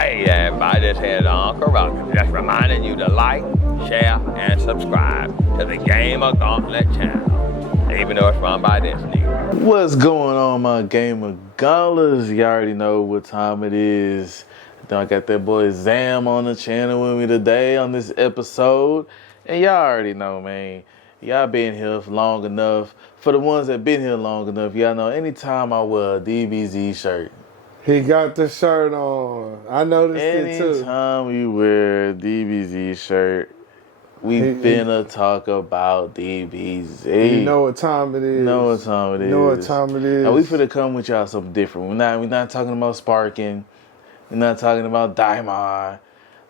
Hey everybody, this here's Uncle Ruckus. Just reminding you to like, share, and subscribe to the GamerGauntlet channel, even though it's run by this nigga. What's going on, my Gamer Gauntlets? You already know what time it is. I got that boy Zam on the channel with me today on this episode. And y'all already know, man. Y'all been here for long enough. For the ones that been here long enough, y'all know anytime I wear a DBZ shirt. He got the shirt on. I noticed it too. Anytime we wear a DBZ shirt, we finna talk about DBZ. You know what time it is. You know what time it is. You know what time it is. Now we finna come with y'all something different. We're not talking about sparking. We're not talking about Diamond.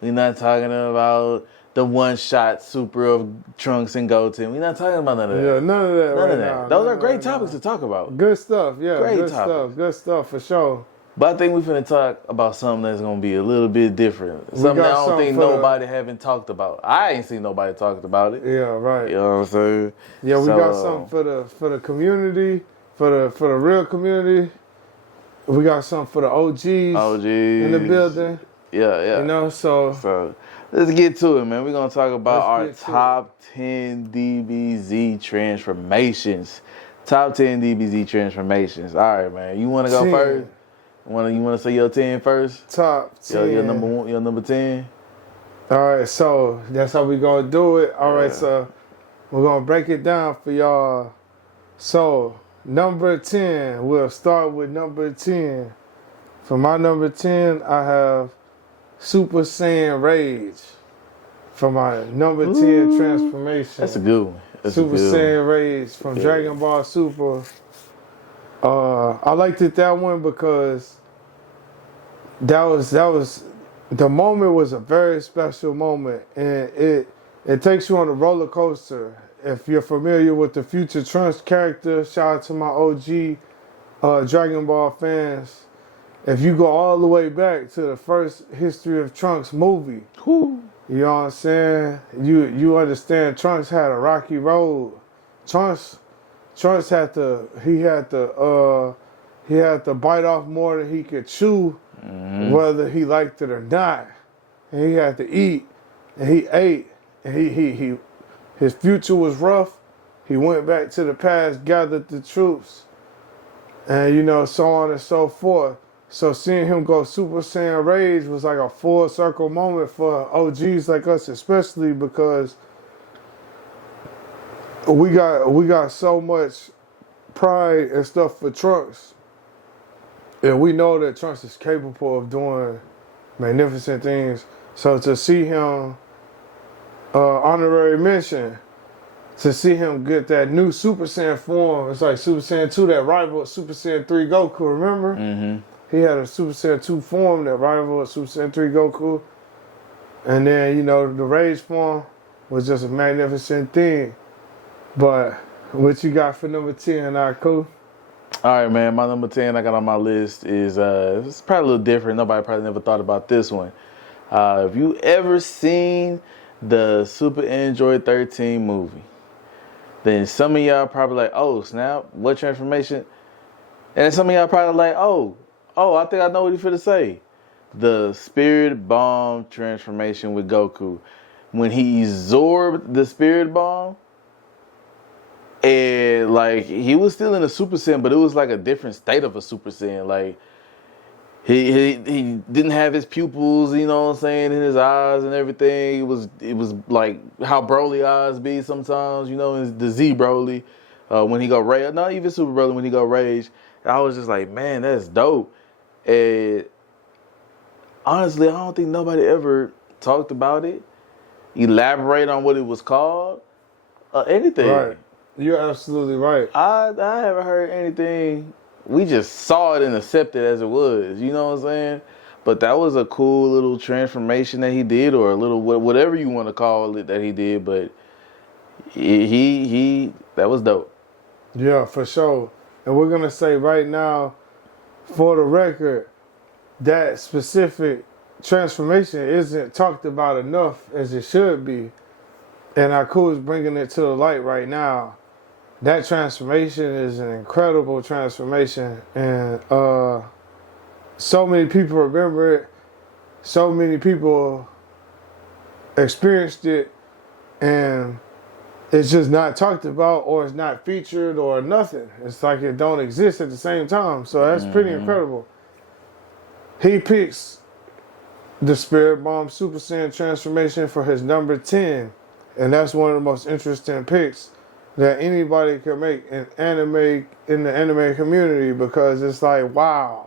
We're not talking about the one-shot super of Trunks and Goten. We're not talking about none of that. Yeah, none of that. None of that. Those are great topics to talk about. Good stuff. Yeah, great good topics. stuff. Good stuff for sure. But I think we're finna talk about something that's gonna be a little bit different. Something that I don't think nobody haven't talked about. I ain't seen nobody talked about it. Yeah, right. You know what I'm saying? Yeah, we got something for the community, for the real community. We got something for the OGs in the building. Yeah. You know, so let's get to it, man. We're gonna talk about our top 10 DBZ transformations. Top 10 DBZ transformations. All right, man. You want to go 10. first? You want to say your 10 first? Top 10. Your number one. Your number 10. All right, so that's how we gonna do it. All right, so we're gonna break it down for y'all. So number 10. We'll start with number 10. For my number 10, I have Super Saiyan Rage. For my number 10 transformation. That's a good one. Super Saiyan Rage from Dragon Ball Super. I liked it that one because that was the moment was a very special moment, and it takes you on a roller coaster. If you're familiar with the Future Trunks character, shout out to my OG Dragon Ball fans. If you go all the way back to the first History of Trunks movie, you know what I'm saying? You understand Trunks had a rocky road. Trunks had to bite off more than he could chew, whether he liked it or not. And he had to eat, and he ate, and his future was rough. He went back to the past, gathered the troops, and so on and so forth. So seeing him go Super Saiyan Rage was like a full circle moment for OGs like us, especially because we got so much pride and stuff for Trunks, and we know that Trunks is capable of doing magnificent things. So to see him, honorary mention, to see him get that new Super Saiyan form, it's like Super Saiyan 2 that rivaled Super Saiyan 3 Goku, remember? Mm-hmm. He had a Super Saiyan 2 form that rivaled Super Saiyan 3 Goku. And then, the Rage form was just a magnificent thing. But what you got for number 10, Aku? All right, man. My number 10 I got on my list is it's probably a little different. Nobody probably never thought about this one. Have you ever seen the Super Android 13 movie? Then some of y'all probably like, oh, snap, what transformation? And some of y'all probably like, oh, I think I know what he's finna say. The Spirit Bomb transformation with Goku. When he absorbed the Spirit Bomb, and like he was still in a Super Saiyan, but it was like a different state of a Super Saiyan. Like he didn't have his pupils, you know what I'm saying, in his eyes and everything. It was like how Broly eyes be sometimes, the Z Broly. When he go rage, not even Super Broly, when he go rage. I was just like, man, that's dope. And honestly, I don't think nobody ever talked about it, elaborate on what it was called, anything. Right. You're absolutely right. I haven't heard anything. We just saw it and accepted it as it was. You know what I'm saying? But that was a cool little transformation that he did, or a little whatever you want to call it that he did. But he that was dope. Yeah, for sure. And we're gonna say right now, for the record, that specific transformation isn't talked about enough as it should be. And Aku is bringing it to the light right now. That transformation is an incredible transformation. And so many people remember it. so many people experienced it and it's just not talked about or it's not featured or nothing. It's like it don't exist at the same time. So that's pretty incredible. He picks the Spirit Bomb Super Saiyan transformation for his number 10. And that's one of the most interesting picks that anybody can make in the anime community, because it's like, wow,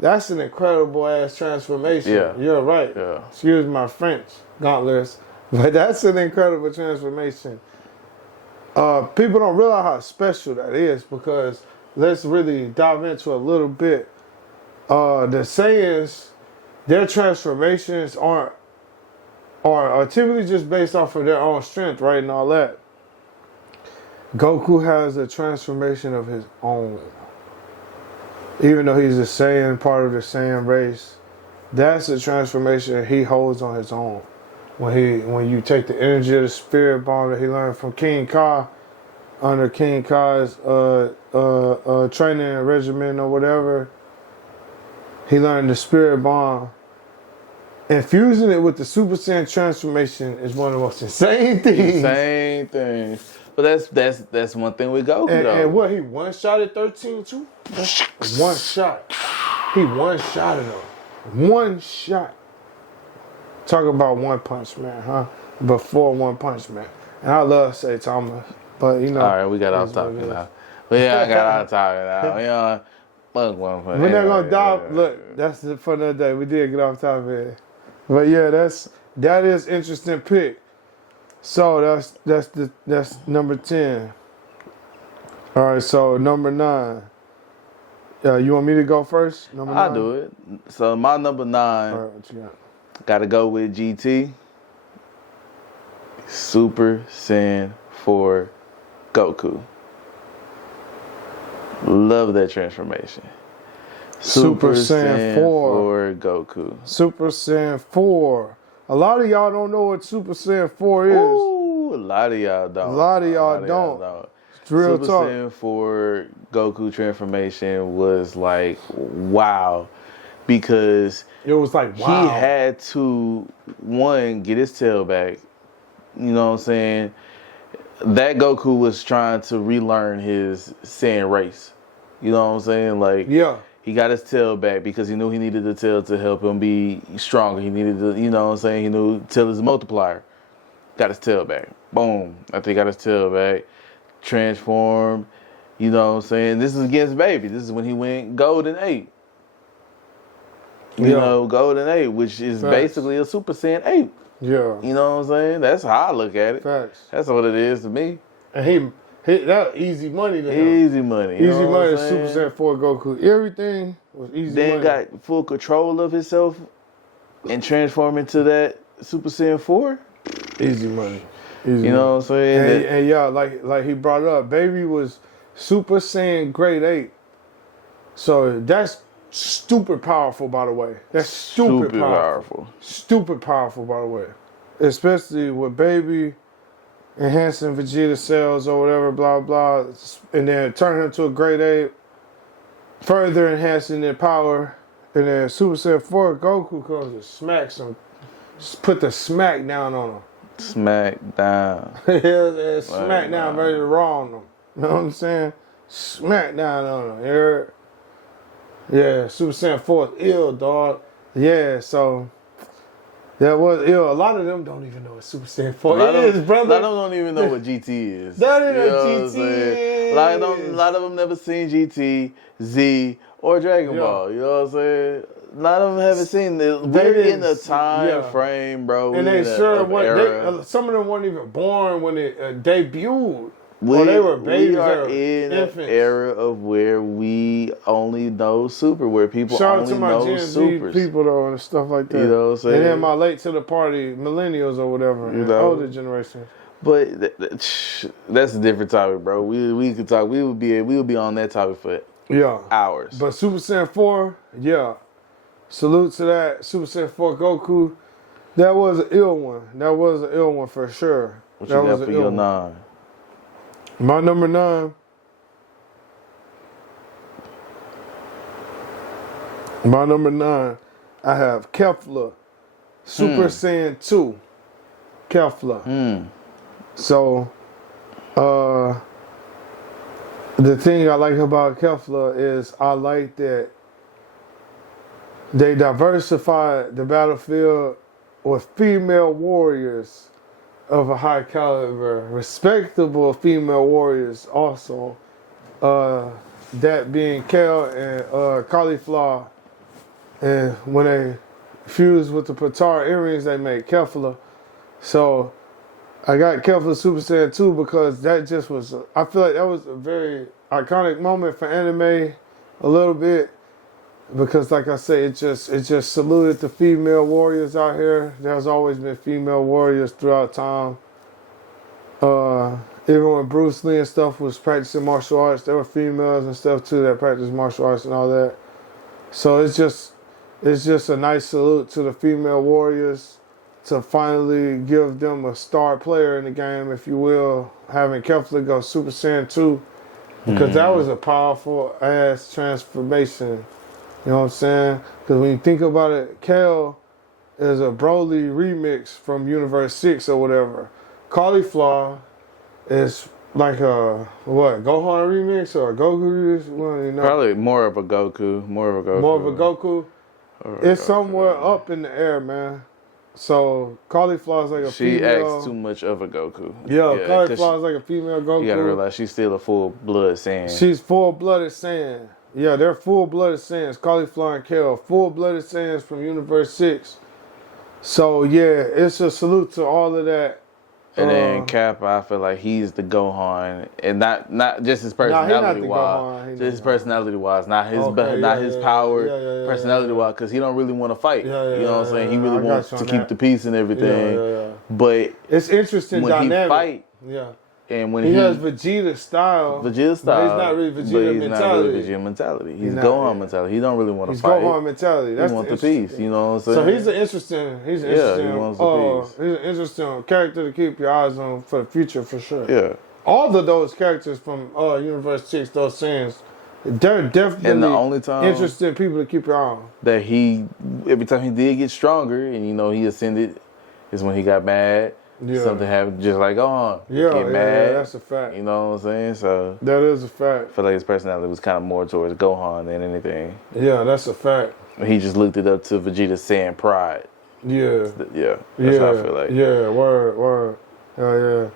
that's an incredible ass transformation. Yeah. You're right. Yeah. Excuse my French, gauntlets, but that's an incredible transformation. People don't realize how special that is, because let's really dive into a little bit. The Saiyans, their transformations are typically just based off of their own strength, right, and all that. Goku has a transformation of his own. Even though he's a Saiyan, part of the Saiyan race, that's a transformation he holds on his own. When you take the energy of the Spirit Bomb that he learned from King Ka, under King Ka's training regimen or whatever, he learned the Spirit Bomb. Infusing it with the Super Saiyan transformation is one of the most insane things. Insane things. But that's one thing with Goku, though. And what, he one-shotted 13 too? One shot. He one-shotted him. One shot. Talk about One Punch Man, huh? Before One Punch Man. And I love Say Thomas, but you know. All right, we got off topic now. I got off topic now. You know, fuck One Punch. We're not gonna dive. Look, that's it for another day. We did get off topic. But yeah, that is interesting pick. So that's number 10. All right, so number 9. You want me to go first? Number 9? I'll do it. So my number 9. All right, what you got? Gotta go with GT. Super Saiyan 4 Goku. Love that transformation. Super Saiyan 4 Goku. Super Saiyan 4. A lot of y'all don't know what Super Saiyan 4 is. Ooh, a lot of y'all don't. A lot of y'all don't. It's real Super talk. Saiyan 4 Goku transformation was like, wow. Because it was like, wow. He had to, one, get his tail back. You know what I'm saying? That Goku was trying to relearn his Saiyan race. You know what I'm saying? Like, yeah. He got his tail back because he knew he needed the tail to help him be stronger. He needed to, you know what I'm saying? He knew tail is a multiplier. Got his tail back. Boom. After he got his tail back, transformed. You know what I'm saying? This is against Baby. This is when he went Golden 8. You know, Golden 8, which is basically a Super Saiyan 8. Yeah. You know what I'm saying? That's how I look at it. Facts. That's what it is to me. And that easy money to him. Easy money. Easy money to Super Saiyan 4 Goku. Everything was easy money. Then got full control of himself and transform into that Super Saiyan 4. Easy money. You know what I'm saying? And yeah, like he brought up, Baby was Super Saiyan Grade 8. So that's stupid powerful, by the way. That's stupid powerful. Stupid powerful, by the way. Especially with Baby enhancing Vegeta cells or whatever, blah, blah, and then turning him to a Grade 8, further enhancing their power, and then Super Saiyan 4 Goku comes and smacks him, put the smack down on him. Smack down. Smack down very raw on him. You know what I'm saying? Smack down on him. You heard? Yeah, Super Saiyan 4 is ill, dog. Yeah, so that was ill. A lot of them don't even know what Super Saiyan 4 is, brother. A lot of them don't even know what GT is. That ain't what GT is. A lot of them never seen GT, Z, or Dragon Ball. You know what I'm saying? A lot of them haven't seen this. We're in a time frame, bro. And they some of them weren't even born when it debuted. They were babies. We are in an era of where we only know Super, where people only know Supers. People though and stuff like that. You know what I'm saying? And then my late to the party millennials or whatever, and older generations. But that's a different topic, bro. We could talk. We would be on that topic for hours. But Super Saiyan 4, salute to that Super Saiyan 4 Goku. That was an ill one. That was an ill one for sure. What you got for your 9? My number 9. My number 9 I have Kefla, Super Saiyan 2, Kefla. So, the thing I like about Kefla is I like that they diversified the battlefield with female warriors of a high caliber, respectable female warriors also. That being Kale and Cauliflower. And when they fuse with the Patar earrings, they make Kefla. So I got Kefla Super Saiyan 2 because that just was, I feel like that was a very iconic moment for anime a little bit. Because like I say, it just saluted the female warriors out here. There's always been female warriors throughout time. Even when Bruce Lee and stuff was practicing martial arts, there were females and stuff too that practiced martial arts and all that. So it's just a nice salute to the female warriors to finally give them a star player in the game, if you will, having Kefla go Super Saiyan 2. Because that was a powerful ass transformation. You know what I'm saying? Because when you think about it, Kale is a Broly remix from Universe 6 or whatever. Cauliflower is like a, what, Gohan remix or a Goku remix? Well, you know. Probably more of a Goku. More of a Goku? It's somewhere up in the air, man. So Cauliflower's like a female. She acts too much of a Goku. Yeah, Cauliflower's like a female Goku. You gotta realize she's still a full-blood Saiyan. She's full-blooded Saiyan. Yeah, they're full-blooded Saiyans. Cauliflower and Kale, full-blooded Saiyans from Universe 6. So yeah, it's a salute to all of that. And then Kappa, I feel like he's the Gohan, and not just his personality wise, just his personality wise, not his power, personality wise, because he don't really want to fight. You know what I'm saying? He really wants to keep the peace and everything. But it's interesting when dynamic. He fight, and when he has Vegeta style, but he's not really Vegeta mentality. He's Gohan mentality. He don't really want to fight. He's Gohan mentality. That's he wants the peace. You know what I'm saying? So he's an interesting. He wants the peace. He's an interesting character to keep your eyes on for the future for sure. Yeah. All of those characters from Universe 6, those Saiyans, they're definitely and the only time interesting people to keep your eye on. That every time he did get stronger and he ascended, is when he got mad. Yeah. Something happened just like Gohan. Get mad. That's a fact. You know what I'm saying? So that is a fact. I feel like his personality was kind of more towards Gohan than anything. Yeah, that's a fact. He just looked it up to Vegeta's Saiyan pride. Yeah. That's how I feel like. Yeah, word. Hell yeah.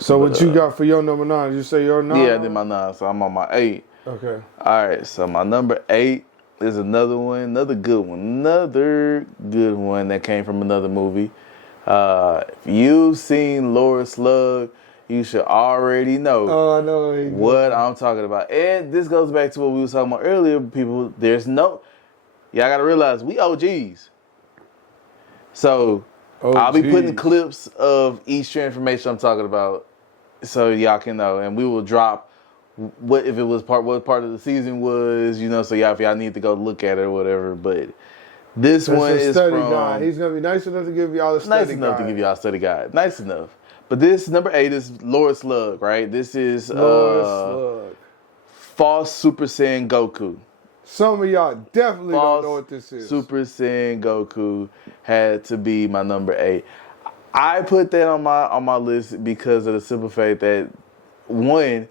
So what you got for your number 9? Did you say your 9? Yeah, I did my 9, so I'm on my 8. Okay. All right, so my number 8 is another good one that came from another movie. If you've seen Laura Slug, you should already know what I'm talking about. And this goes back to what we were talking about earlier. People, y'all gotta realize we OGs. So I'll be putting clips of each transformation I'm talking about so y'all can know. And we will drop what part of the season was, so if y'all need to go look at it or whatever. But this one is study from... guide. He's going to be nice enough to give y'all a study guide. Nice enough to give y'all a study guide. Nice enough. But this, number 8, is Laura Slug, right? This is False Super Saiyan Goku. Some of y'all definitely don't know what this is. Super Saiyan Goku had to be my number 8. I put that on my list because of the simple fact that, one,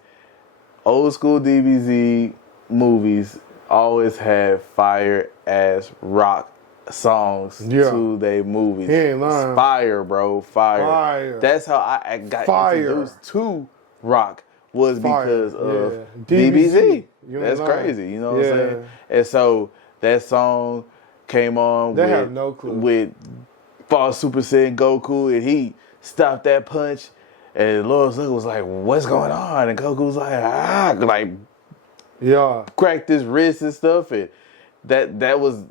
old school DBZ movies always had fire-ass rock songs to their movies. He ain't lying. Fire, bro. Fire. That's how I got introduced to rock, was because of DBZ. That's crazy. You know what I'm saying? And so that song came on have no clue. With False Super Saiyan Goku, and he stopped that punch, and Laura Slug was like, "What's going on?" And Goku was like, cracked his wrist and stuff, and that was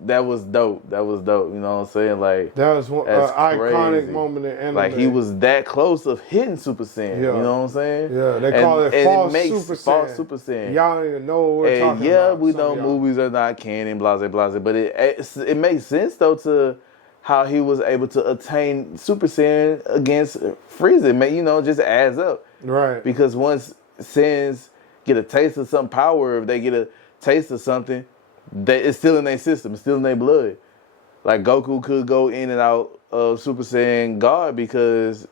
dope. That was dope. You know what I'm saying? Like, that was an iconic moment in anime. Like, he was that close of hitting Super Saiyan. You know what I'm saying? Yeah, they call it False Super Saiyan. Y'all don't even know what we're talking about. We know movies are not canon, blase, but it makes sense though to how he was able to attain Super Saiyan against Frieza. It just adds up. Right. Because once Saiyans get a taste of some power, if they get a taste of something, it's still in their system, it's still in their blood. like Goku could go in and out of Super Saiyan God because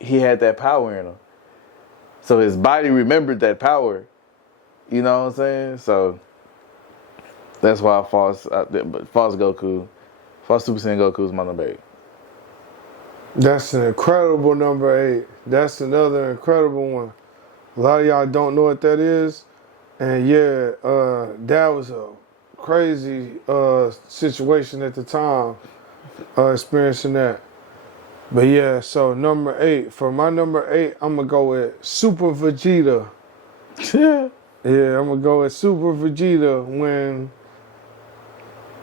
he had that power in him. So his body remembered that power. You know what I'm saying? So that's why False Goku, False Super Saiyan Goku is my number 8. That's an incredible number 8. That's another incredible one. A lot of y'all don't know what that is. And yeah, that was a crazy situation at the time, experiencing that. But yeah, so number 8. For my number 8, I'm going to go with Super Vegeta. Yeah, I'm going to go with Super Vegeta when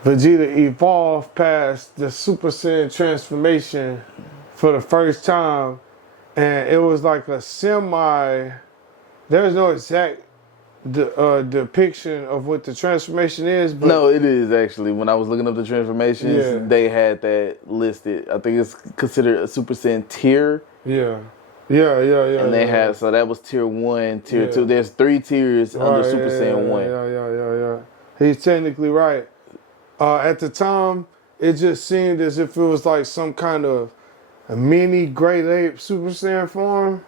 Vegeta evolved past the Super Saiyan transformation for the first time. And it was like a there's no exact depiction of what the transformation is. But no, it is actually. When I was looking up the transformations, they had that listed. I think it's considered a Super Saiyan tier. Yeah. And they had, so that was tier 1, tier 2. There's 3 tiers under Super Saiyan 1. Yeah. He's technically right. At the time, it just seemed as if it was like some kind of a mini Great Ape Super Saiyan form.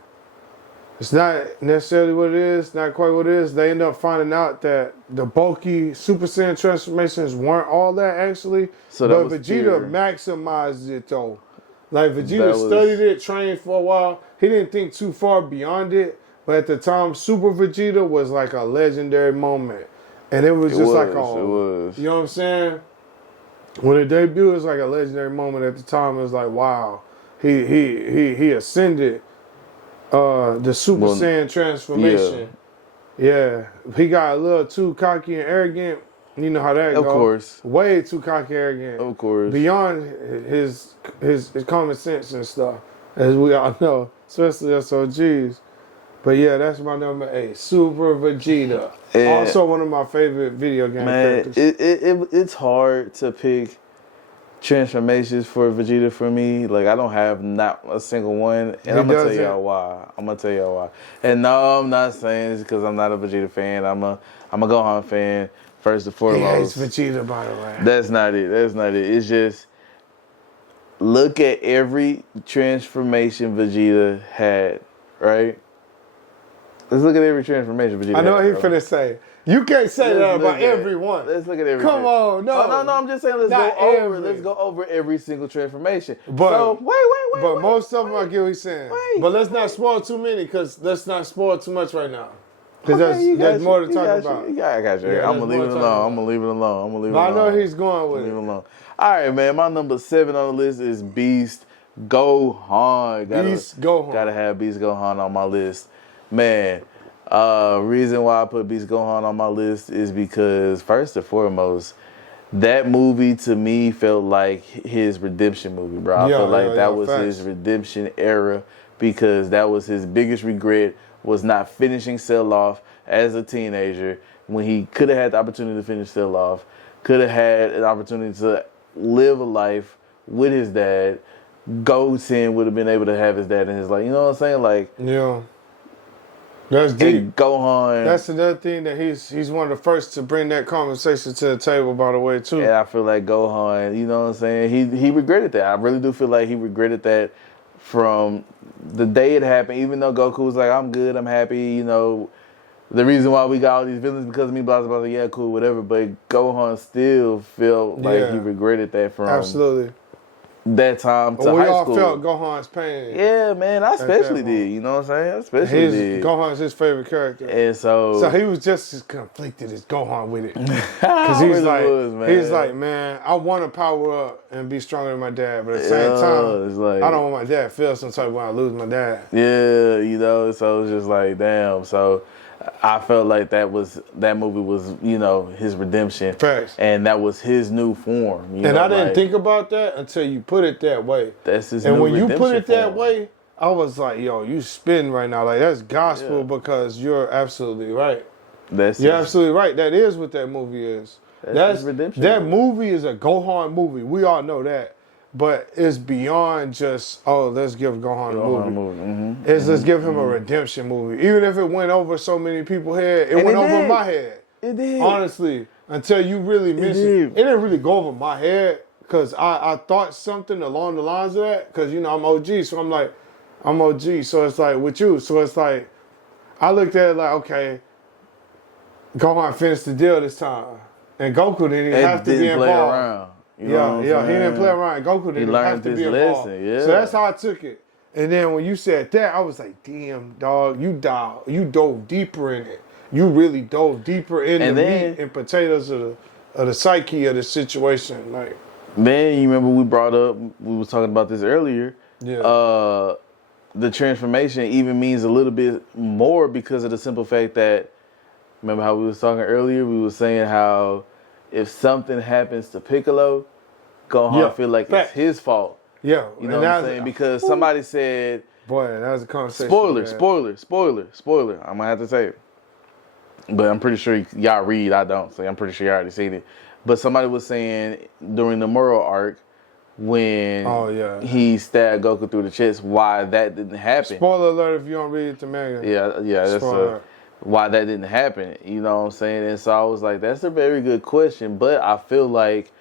It's not necessarily what it is, not quite what it is. They end up finding out that the bulky Super Saiyan transformations weren't all that actually. So that but Vegeta maximized it though. Like Vegeta studied it, trained for a while. He didn't think too far beyond it. But at the time, Super Vegeta was like a legendary moment. And it was just like, oh, you know what I'm saying? When it debuted, it was like a legendary moment at the time. It was like, wow, he ascended the Super Saiyan transformation. Yeah, he got a little too cocky and arrogant. You know how that goes. Of course. Way too cocky and arrogant. Of course. Beyond his common sense and stuff, as we all know, especially SOGs. But yeah, that's my number 8, Super Vegeta. And also one of my favorite video game characters. It's hard to pick transformations for Vegeta for me. Like, I don't have not a single one. And I'm going to tell y'all why. And no, I'm not saying it's because I'm not a Vegeta fan. I'm a Gohan fan, first and foremost. He hates Vegeta, by the way. That's not it. It's just, look at every transformation Vegeta had, right? Let's look at every transformation Vegeta had. I know what he's finna say. You can't say that about everyone. Let's look at every. Come on, no. Oh, no, I'm just saying let's go over every single transformation. But so, wait. But most of them, I get what he's saying. But let's not spoil too many, because let's not spoil too much right now. Because there's more to talk about. Yeah, I got you. I'm going to leave it alone. But I know he's going with it. Leave it alone. All right, man. My number 7 on the list is Beast Gohan. Gotta have Beast Gohan on my list. Man, reason why I put Beast Gohan on my list is because, first and foremost, that movie to me felt like his redemption movie, bro. I felt like that was his redemption era, because that was his biggest regret, was not finishing Cell off as a teenager when he could have had the opportunity to finish Cell off, could have had an opportunity to live a life with his dad. Goten would have been able to have his dad in his life. You know what I'm saying? Like, yeah. That's deep. Gohan. That's another thing that he's one of the first to bring that conversation to the table, by the way, too. Yeah, I feel like Gohan, you know what I'm saying? He regretted that. I really do feel like he regretted that from the day it happened, even though Goku was like, I'm good, I'm happy, you know, the reason why we got all these villains because of me, blah, blah, blah, yeah, cool, whatever, but Gohan still felt like he regretted that from that time to high school. We all felt Gohan's pain. Yeah, man, I especially did, you know what I'm saying? Gohan's his favorite character. And so he was just as conflicted as Gohan with it. Because he's like, man, I want to power up and be stronger than my dad, but at the same time, it's like, I don't want my dad to feel some type of when I lose my dad. Yeah, you know, so it's just like, damn. So I felt like that movie was, you know, his redemption. Facts. And that was his new form. You know, I didn't think about that until you put it that way. That's his and new when you redemption put it that form. way, I was like, yo, you spitting right now. Like, that's gospel because you're absolutely right. You're absolutely right. That is what that movie is. That's his redemption. That movie is a Gohan movie. We all know that. But it's beyond just, let's give Gohan a movie. Mm-hmm. Let's give him a redemption movie. Even if it went over so many people's head, it went over my head. It did. Honestly, until you really mentioned it. It didn't really go over my head because I thought something along the lines of that. Because, you know, I'm OG. So I'm like, I'm OG. So it's like with you. So it's like, I looked at it like, okay, Gohan finished the deal this time. And Goku didn't even have to be involved. Play around. You know Yeah, he didn't play around. Goku didn't have to be involved. Lesson, yeah. So that's how I took it. And then when you said that, I was like, damn, dog, you dove deeper in it. You really dove deeper in the meat and potatoes of the psyche of the situation. Like, man, you remember we was talking about this earlier. Yeah. The transformation even means a little bit more because of the simple fact that, remember how we was talking earlier? We was saying how if something happens to Piccolo, Gohan feel like it's his fault. Yeah. You know what I'm saying? Because somebody said... Boy, that was a conversation. Spoiler. I'm going to have to say it. But I'm pretty sure y'all read, I don't. So I'm pretty sure you already seen it. But somebody was saying during the Moro arc, when he stabbed Goku through the chest, why that didn't happen. Spoiler alert if you don't read the manga. Yeah, that's why that didn't happen. You know what I'm saying? And so I was like, that's a very good question. But I feel like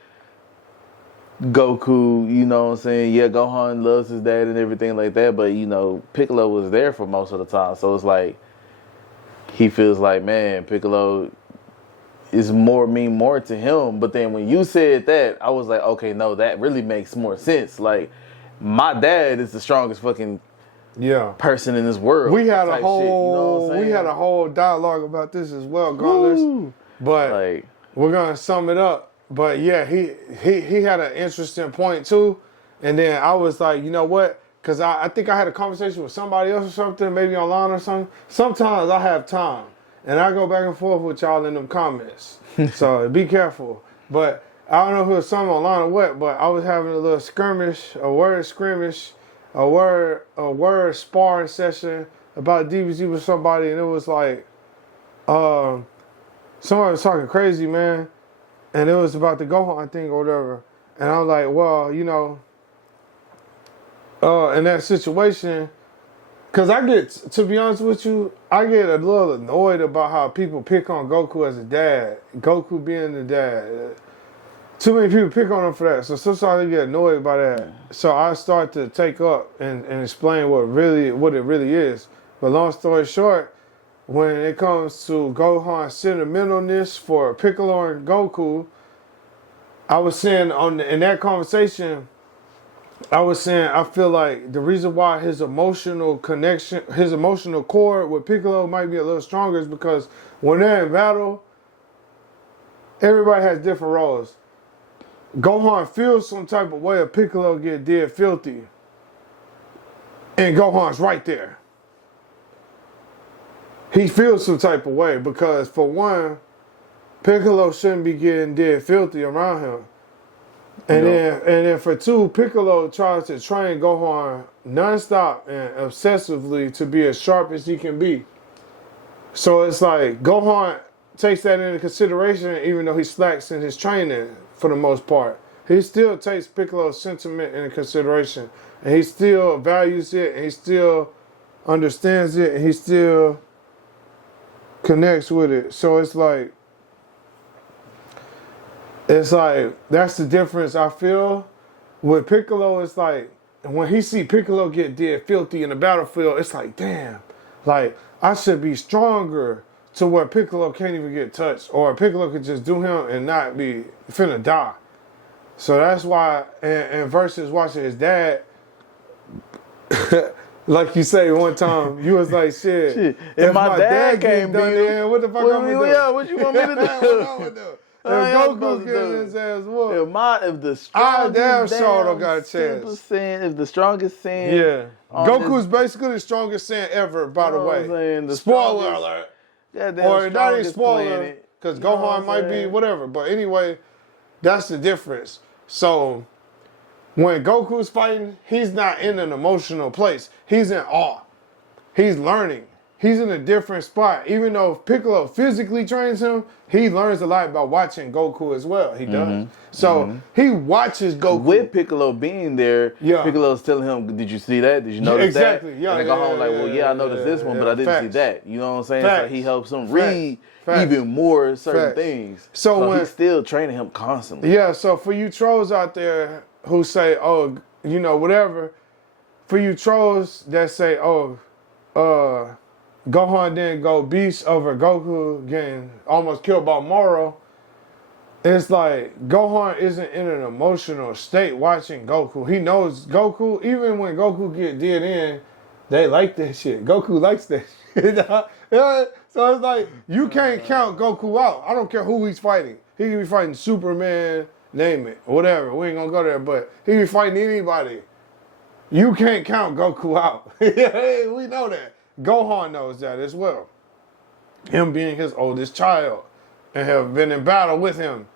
Goku, you know what I'm saying? Yeah, Gohan loves his dad and everything like that. But, you know, Piccolo was there for most of the time. So it's like, he feels like, man, Piccolo is more to him. But then when you said that, I was like, okay, no, that really makes more sense. Like, my dad is the strongest fucking person in this world. We had a whole dialogue about this as well, Gauntless. But like, we're gonna sum it up. But yeah, he had an interesting point too. And then I was like, you know what? Because I think I had a conversation with somebody else or something, maybe online or something. Sometimes I have time. And I go back and forth with y'all in them comments. So be careful. But I don't know if it was something online or what, but I was having a little skirmish, a word sparring session about DBZ with somebody, and it was like, somebody was talking crazy, man. And it was about the Gohan thing or whatever. And I was like, well, you know, in that situation, because to be honest with you, I get a little annoyed about how people pick on Goku as a dad. Goku being the dad. Too many people pick on him for that. So sometimes I get annoyed by that. So I start to take up and explain what it really is. But long story short, when it comes to Gohan's sentimentalness for Piccolo and Goku, I was saying in that conversation, I feel like the reason why his emotional connection, his emotional cord with Piccolo might be a little stronger is because when they're in battle, everybody has different roles. Gohan feels some type of way if Piccolo get dead filthy. And Gohan's right there. He feels some type of way because, for one, Piccolo shouldn't be getting dead filthy around him. And then for two, Piccolo tries to train Gohan nonstop and obsessively to be as sharp as he can be. So it's like Gohan takes that into consideration, even though he slacks in his training for the most part. He still takes Piccolo's sentiment into consideration, and he still values it, and he still understands it, and he still connects with it. So it's like that's the difference I feel. With Piccolo, it's like when he see Piccolo get dead filthy in the battlefield, it's like, damn, like I should be stronger to where Piccolo can't even get touched, or Piccolo could just do him and not be finna die. So that's why, and versus watching his dad, like you say one time, you was like, shit. If my dad came done in, what the fuck I'm gonna do? Yeah, what you want me to do? What I'm gonna do? If Goku's getting his ass whooped. If the strongest I damn sure don't got a chance. If the strongest Saiyan. Goku's basically the strongest Saiyan ever, by the way. Spoiler alert. Or not even spoiler, because Gohan might be whatever. But anyway, that's the difference. So when Goku's fighting, he's not in an emotional place. He's in awe. He's learning. he's in a different spot. Even though Piccolo physically trains him, he learns a lot by watching Goku as well. He does. So he watches Goku. With Piccolo being there, Piccolo's telling him, "Did you see that? Did you notice that?" Yeah, and they go home like, "Well, yeah, I noticed this one, but I didn't see that." You know what I'm saying? So he helps him read even more certain things. So he's still training him constantly. Yeah. So for you trolls out there who say, "Oh, you know, whatever," for you trolls that say, "Oh, Gohan didn't go beast over Goku getting almost killed by Moro," it's like Gohan isn't in an emotional state watching Goku. He knows Goku, even when Goku get did in, they like that shit. Goku likes that shit. So it's like, you can't count Goku out. I don't care who he's fighting. He could be fighting Superman, name it, whatever. We ain't gonna go there, but he could be fighting anybody. You can't count Goku out. We know that. Gohan knows that as well. Him being his oldest child and have been in battle with him.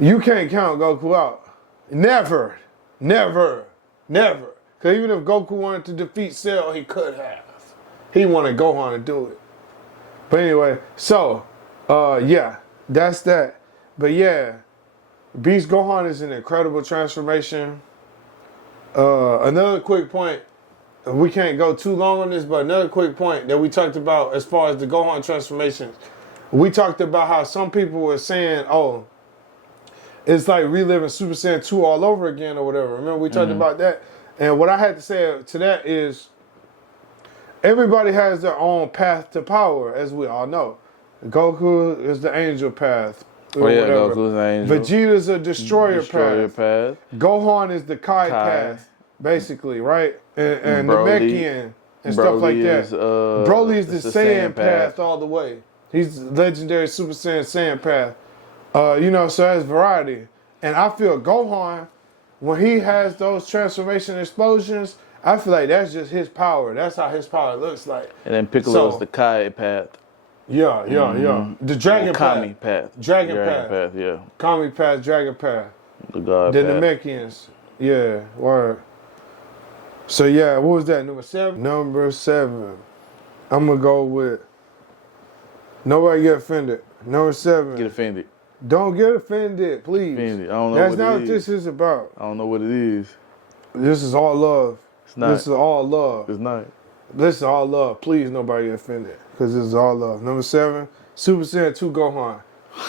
You can't count Goku out. Never. Never. Never. Because even if Goku wanted to defeat Cell, he could have. He wanted Gohan to do it. But anyway, so, yeah, that's that. But yeah, Beast Gohan is an incredible transformation. Another quick point, we can't go too long on this, but another quick point that we talked about as far as the Gohan transformations, we talked about how some people were saying, oh, it's like reliving Super Saiyan 2 all over again or whatever. Remember we talked about that? And what I had to say to that is, everybody has their own path to power, as we all know. Goku is the angel path. Goku's an angel. Vegeta's a destroyer path. Gohan is the Kai path, basically, right? And the Namekian and stuff like that. Broly is the Saiyan path all the way. He's the legendary Super Saiyan Saiyan path. You know, so that's variety. And I feel Gohan, when he has those transformation explosions, I feel like that's just his power. That's how his power looks like. And then Piccolo's the Kai path. Yeah. The Dragon path. Kami path. Dragon path, yeah. Kami path, Dragon path. The God the path. Namekians. Yeah, word. So yeah, what was that? Number 7? Number 7. I'm going to go with, nobody get offended. Number 7. Get offended. Don't get offended, please. Offended. I don't know That's not what this is about. I don't know what it is. This is all love. It's not. This is all love. It's not. This is all love. Please, nobody get offended. Because this is all love. Number 7, Super Saiyan 2 Gohan.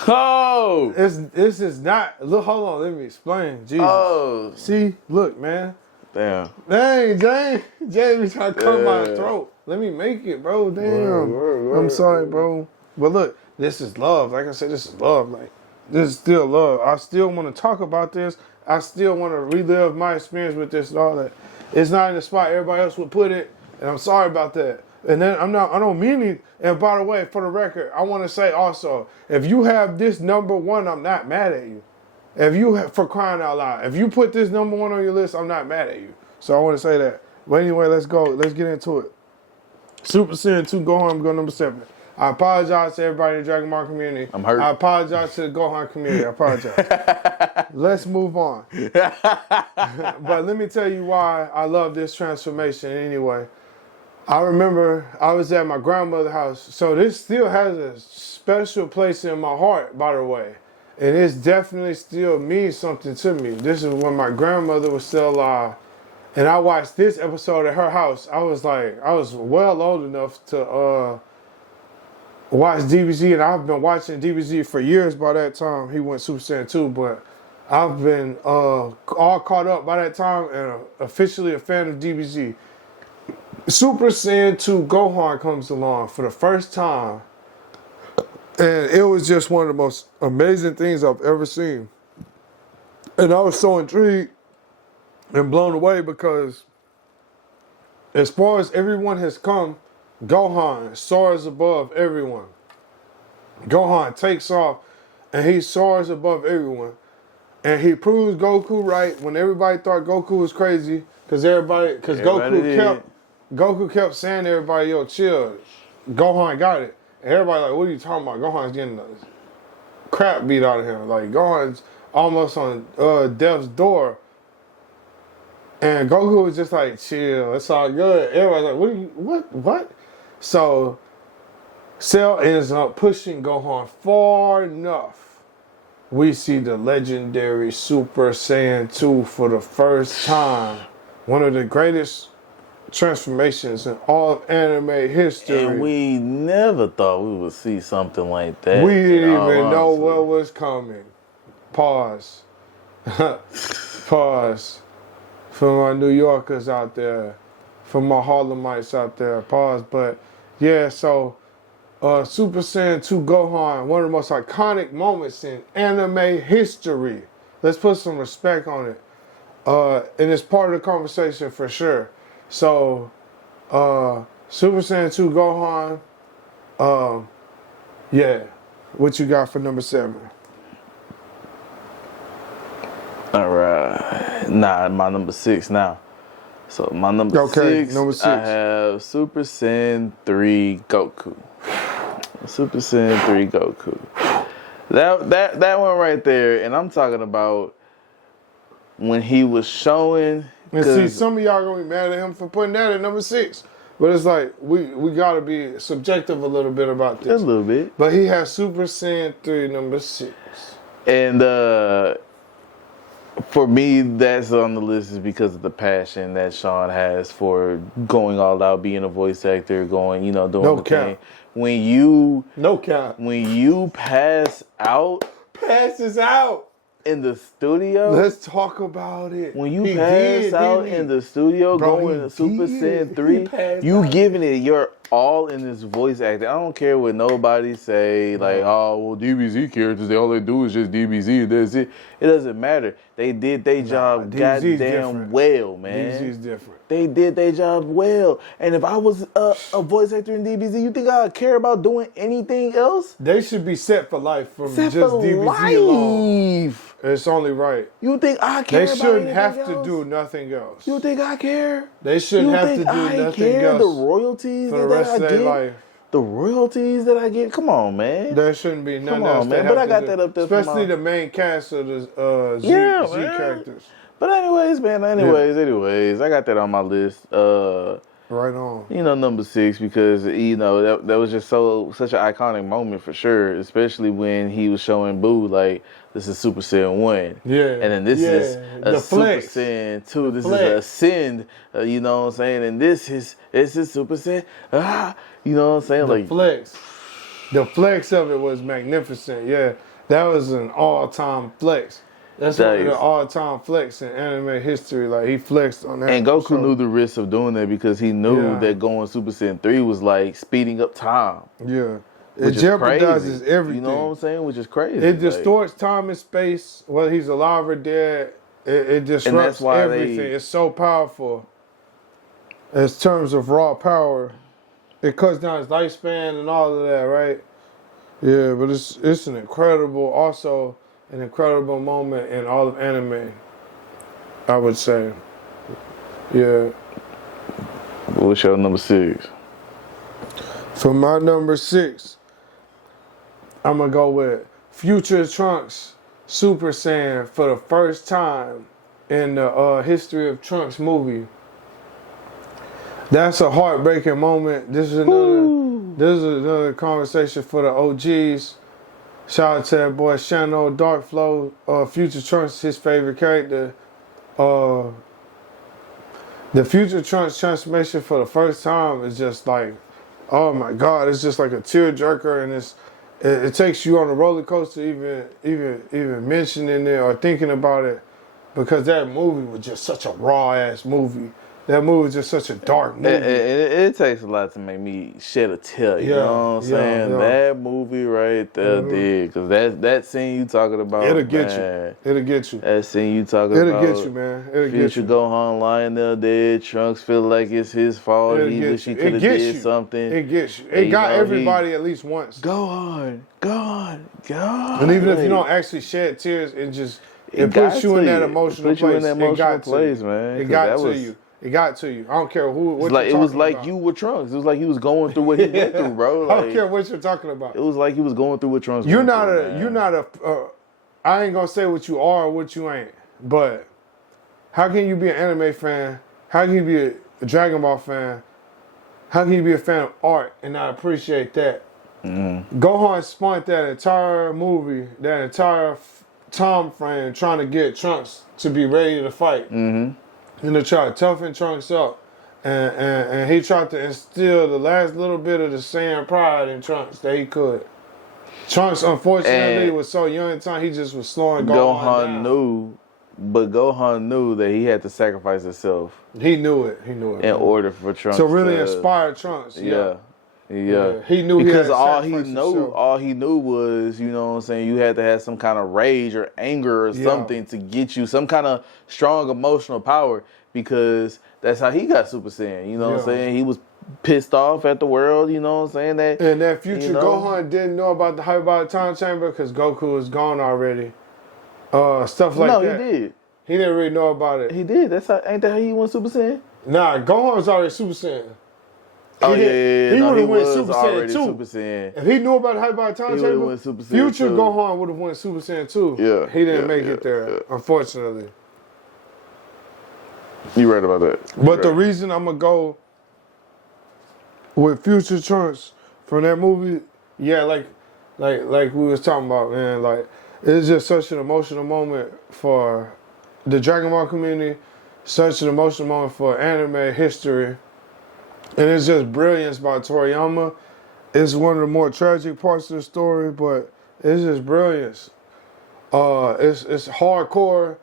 Oh! This is not, look, hold on, let me explain. Jesus. Oh. See, look, man. Damn. Dang, James trying to cut my throat. Let me make it, bro. Damn. I'm sorry, bro. But look, this is love. Like I said, this is love. Like, this is still love. I still want to talk about this. I still want to relive my experience with this and all that. It's not in the spot everybody else would put it, and I'm sorry about that. And then I don't mean it. And by the way, for the record, I want to say also, if you have this number 1, I'm not mad at you. If you have, for crying out loud, if you put this number 1 on your list, I'm not mad at you. So I want to say that. But anyway, let's go. Let's get into it. Super Saiyan 2 Gohan, I'm going number 7. I apologize to everybody in the Dragon Ball community. I'm hurt. I apologize to the Gohan community. I apologize. Let's move on. But let me tell you why I love this transformation anyway. I remember I was at my grandmother's house. So this still has a special place in my heart, by the way. And it's definitely still means something to me. This is when my grandmother was still alive. And I watched this episode at her house. I was well old enough to watch DBZ, and I've been watching DBZ for years by that time. He went Super Saiyan 2, but I've been all caught up by that time and officially a fan of DBZ. Super Saiyan 2 Gohan comes along for the first time, and it was just one of the most amazing things I've ever seen. And I was so intrigued and blown away because as far as everyone has come, Gohan soars above everyone. Gohan takes off and he soars above everyone. And he proves Goku right when everybody thought Goku was crazy because Goku kept saying to everybody, yo, chill. Gohan got it. And everybody like, what are you talking about? Gohan's getting the crap beat out of him. Like, Gohan's almost on death's door. And Goku was just like, chill, it's all good. Everybody's like, what? So Cell ends up pushing Gohan far enough. We see the legendary Super Saiyan 2 for the first time. One of the greatest transformations in all of anime history. And we never thought we would see something like that. We didn't in all even know honesty. what was coming. Pause. Pause. For my New Yorkers out there, for my Harlemites out there, pause. But yeah, so Super Saiyan 2 Gohan, one of the most iconic moments in anime history. Let's put some respect on it. And it's part of the conversation for sure. So, Super Saiyan 2 Gohan, yeah. What you got for number 7? All right. Nah, my number 6 now. So my number 6, I have Super Saiyan 3 Goku. Super Saiyan 3 Goku. That one right there, and I'm talking about when he was showing. And see, some of y'all gonna be mad at him for putting that at number 6. But it's like, we gotta be subjective a little bit about this. A little bit. But he has Super Saiyan 3 number 6. And for me, that's on the list is because of the passion that Sean has for going all out, being a voice actor, going, doing no the cap. thing. When you passes out in the studio. Let's talk about it. When you pass out in the studio, going to Super Saiyan 3, you giving it your all in this voice acting. I don't care what nobody say, like, oh, well, DBZ characters, all they do is just DBZ, and that's it. It doesn't matter. They did their job goddamn well, man. DBZ's different. They did their job well. And if I was a voice actor in DBZ, you think I'd care about doing anything else? They should be set for life from Set just for DBZ life. alone. It's only right. You think I care They about shouldn't anything have else? to do nothing else. You think I care? They shouldn't You have to think do I nothing care? else The royalties for the that rest I of their get? life. The royalties that I get? Come on, man. There shouldn't be nothing Come on, else. man. They But have I got to that do, up there for especially my- the main cast of the Z Yeah, characters. But anyways, man. Anyways, I got that on my list. Right on. Number 6 because that was just such an iconic moment for sure, especially when he was showing Boo like this is Super Saiyan 1. Yeah. And then this is a The Super flex. Saiyan 2. This Flex. is a Ascend. You know what I'm saying? And this is Super Saiyan. You know what I'm saying? The flex. The flex of it was magnificent. Yeah. That was an all-time flex. That's one of the all-time flex in anime history. Like, he flexed on that. And Goku knew the risk of doing that because he knew that going Super Saiyan 3 was like speeding up time. Yeah. It Which is jeopardizes crazy. everything. You know what I'm saying? Which is crazy. It distorts time and space, whether he's alive or dead. It disrupts why everything. It's so powerful. In terms of raw power, it cuts down his lifespan and all of that, right? Yeah, but it's an incredible moment in all of anime, I would say. Yeah. What's your number 6? For my number 6, I'm going to go with Future Trunks Super Saiyan for the first time in the history of Trunks movie. That's a heartbreaking moment. This is another conversation for the OGs. Shout out to that boy Shano Darkflow. Future Trunks, his favorite character. The Future Trunks transformation for the first time is just like, oh my God! It's just like a tearjerker, and it takes you on a roller coaster even mentioning it or thinking about it, because that movie was just such a raw ass movie. That movie was just such a dark movie. It takes a lot to make me shed a tear. You know what I'm saying? Yeah. That movie right there did. Because that scene you talking about, It'll get you. It'll get you. That scene you talking It'll about. get you, man. It'll get Future you. Gohan lying there dead. Trunks feel like it's his fault. It'll He get wish he you. could have It gets did you. something. It gets you. And It got you know, everybody at least once. Gohan. And even if you don't actually shed tears, it got puts you to in that you. emotional It put you place. in that It emotional got place, to you. man, It 'cause got that to was- you. It got to you. I don't care what It you're was talking like about. you with Trunks. It was like he was going through what he went through, bro. I don't Like, care what you're talking about. it was like he was going through what Trunks You're went not through, a. man. You're not a. I ain't gonna say what you are or what you ain't. But how can you be an anime fan? How can you be a Dragon Ball fan? How can you be a fan of art and not appreciate that? Mm-hmm. Gohan spent that entire movie, that entire time frame trying to get Trunks to be ready to fight. Mm-hmm. And to try to toughen Trunks up. And he tried to instill the last little bit of the Saiyan pride in Trunks that he could. Trunks, unfortunately, was so young at the time, he just was slowing Gohan down. Gohan knew that he had to sacrifice himself. He knew it. In order for Trunks to really inspire Trunks. Yeah. He knew because he had all he knew was, you know what I'm saying, you had to have some kind of rage or anger or something to get you some kind of strong emotional power, because that's how he got Super Saiyan. You know what I'm saying? He was pissed off at the world, you know what I'm saying? And that future Gohan didn't know about the hyperbolic time chamber because Goku was gone already. Stuff like that. No, he did. He didn't really know about it. He did. Ain't that how he went Super Saiyan? Nah, Gohan was already Super Saiyan. He would have went Super Saiyan 2. Super Saiyan. If he knew about the hyperbolic time chamber, went Super Saiyan future 2. Gohan would have went Super Saiyan 2. Yeah. He didn't make it there, unfortunately. You right about that. But the reason I'm going to go with future Trunks from that movie, like we was talking about, man, like, it's just such an emotional moment for the Dragon Ball community, such an emotional moment for anime history, and it's just brilliance by Toriyama. It's one of the more tragic parts of the story, but it's just brilliance. It's hardcore.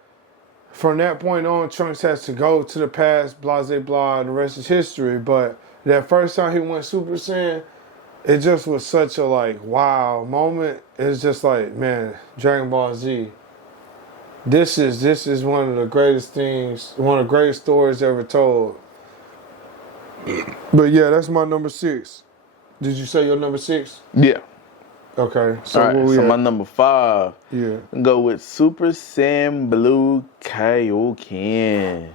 From that point on, Trunks has to go to the past, blah, blah, blah, and the rest is history. But that first time he went Super Saiyan, it just was such a, like, wow moment. It's just like, man, Dragon Ball Z. This is one of the greatest things, one of the greatest stories ever told. But yeah, that's my number 6. Did you say your number 6? Yeah. Okay. So all right, so my number 5. Yeah. Go with Super Saiyan Blue Kaioken.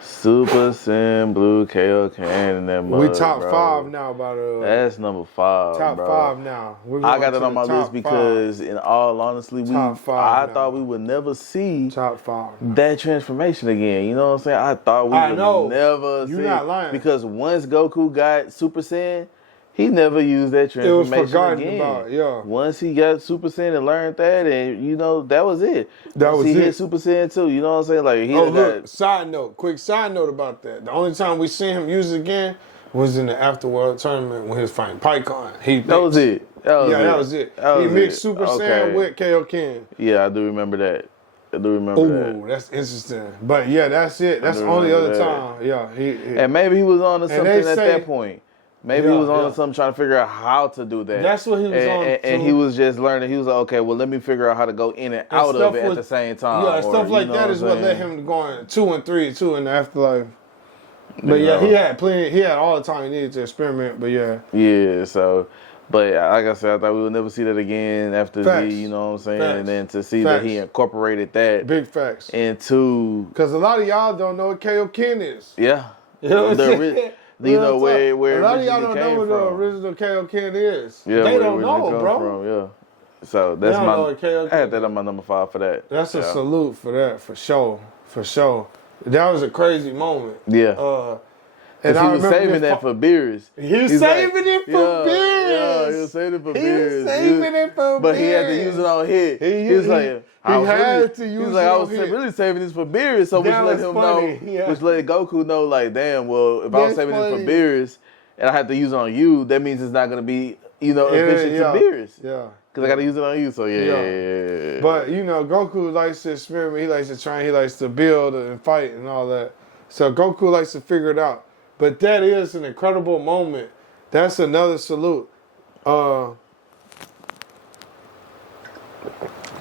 Super Saiyan Blue Kaioken in that mug, We top bro. 5 now, by the way. That's number 5, Top bro. 5 now. I got that on my list because, in all honesty, I thought we would never see top 5 that transformation again. You know what I'm saying? I thought we would never see. You're not lying. Because once Goku got Super Saiyan, he never used that transformation It was forgotten again. about, Once he got Super Saiyan and learned that, and you know, that was it. Once he hit Super Saiyan 2, you know what I'm saying? Like, quick side note about that. The only time we seen him use it again was in the Afterworld tournament when he was fighting Pycon. That was it. That was it. He mixed Super Saiyan with Kaioken. Yeah, I do remember that. Ooh, that's interesting. But yeah, that's it. That's the only other time. Yeah, and maybe he was on to something at that point. Maybe he was on something trying to figure out how to do that. That's what he was on. And he was just learning. He was like, okay, well, let me figure out how to go in and out of it at the same time. Yeah, stuff like that is what led him to going 2 and 3 too in the afterlife. But yeah, he had plenty. He had all the time he needed to experiment. But yeah. Yeah. So, but like I said, I thought we would never see that again after Z. You know what I'm saying? Facts. And then to see that he incorporated that. Big facts. Into. Because a lot of y'all don't know what Kaioken is. Yeah. You know what I'm saying? You know where a lot of y'all don't know what the original Kaioken is. Yeah, they don't know, bro. From, yeah. So that's I had that on my number 5 for that. That's a salute for that, for sure. For sure. That was a crazy moment. Yeah. And he was saving that for Beerus. He was saving it for Beerus. Yeah, he was saving it for Beerus. But he had to use it on hit. He was like, I was really saving this for Beerus, so which let him know, which let Goku know, like, damn, well, if I was saving this for Beerus and I had to use it on you, that means it's not gonna be, efficient to Beerus. Yeah. Because I got to use it on you, so yeah. But, Goku likes to experiment, he likes to train, he likes to build and fight and all that. So Goku likes to figure it out. But that is an incredible moment. That's another salute.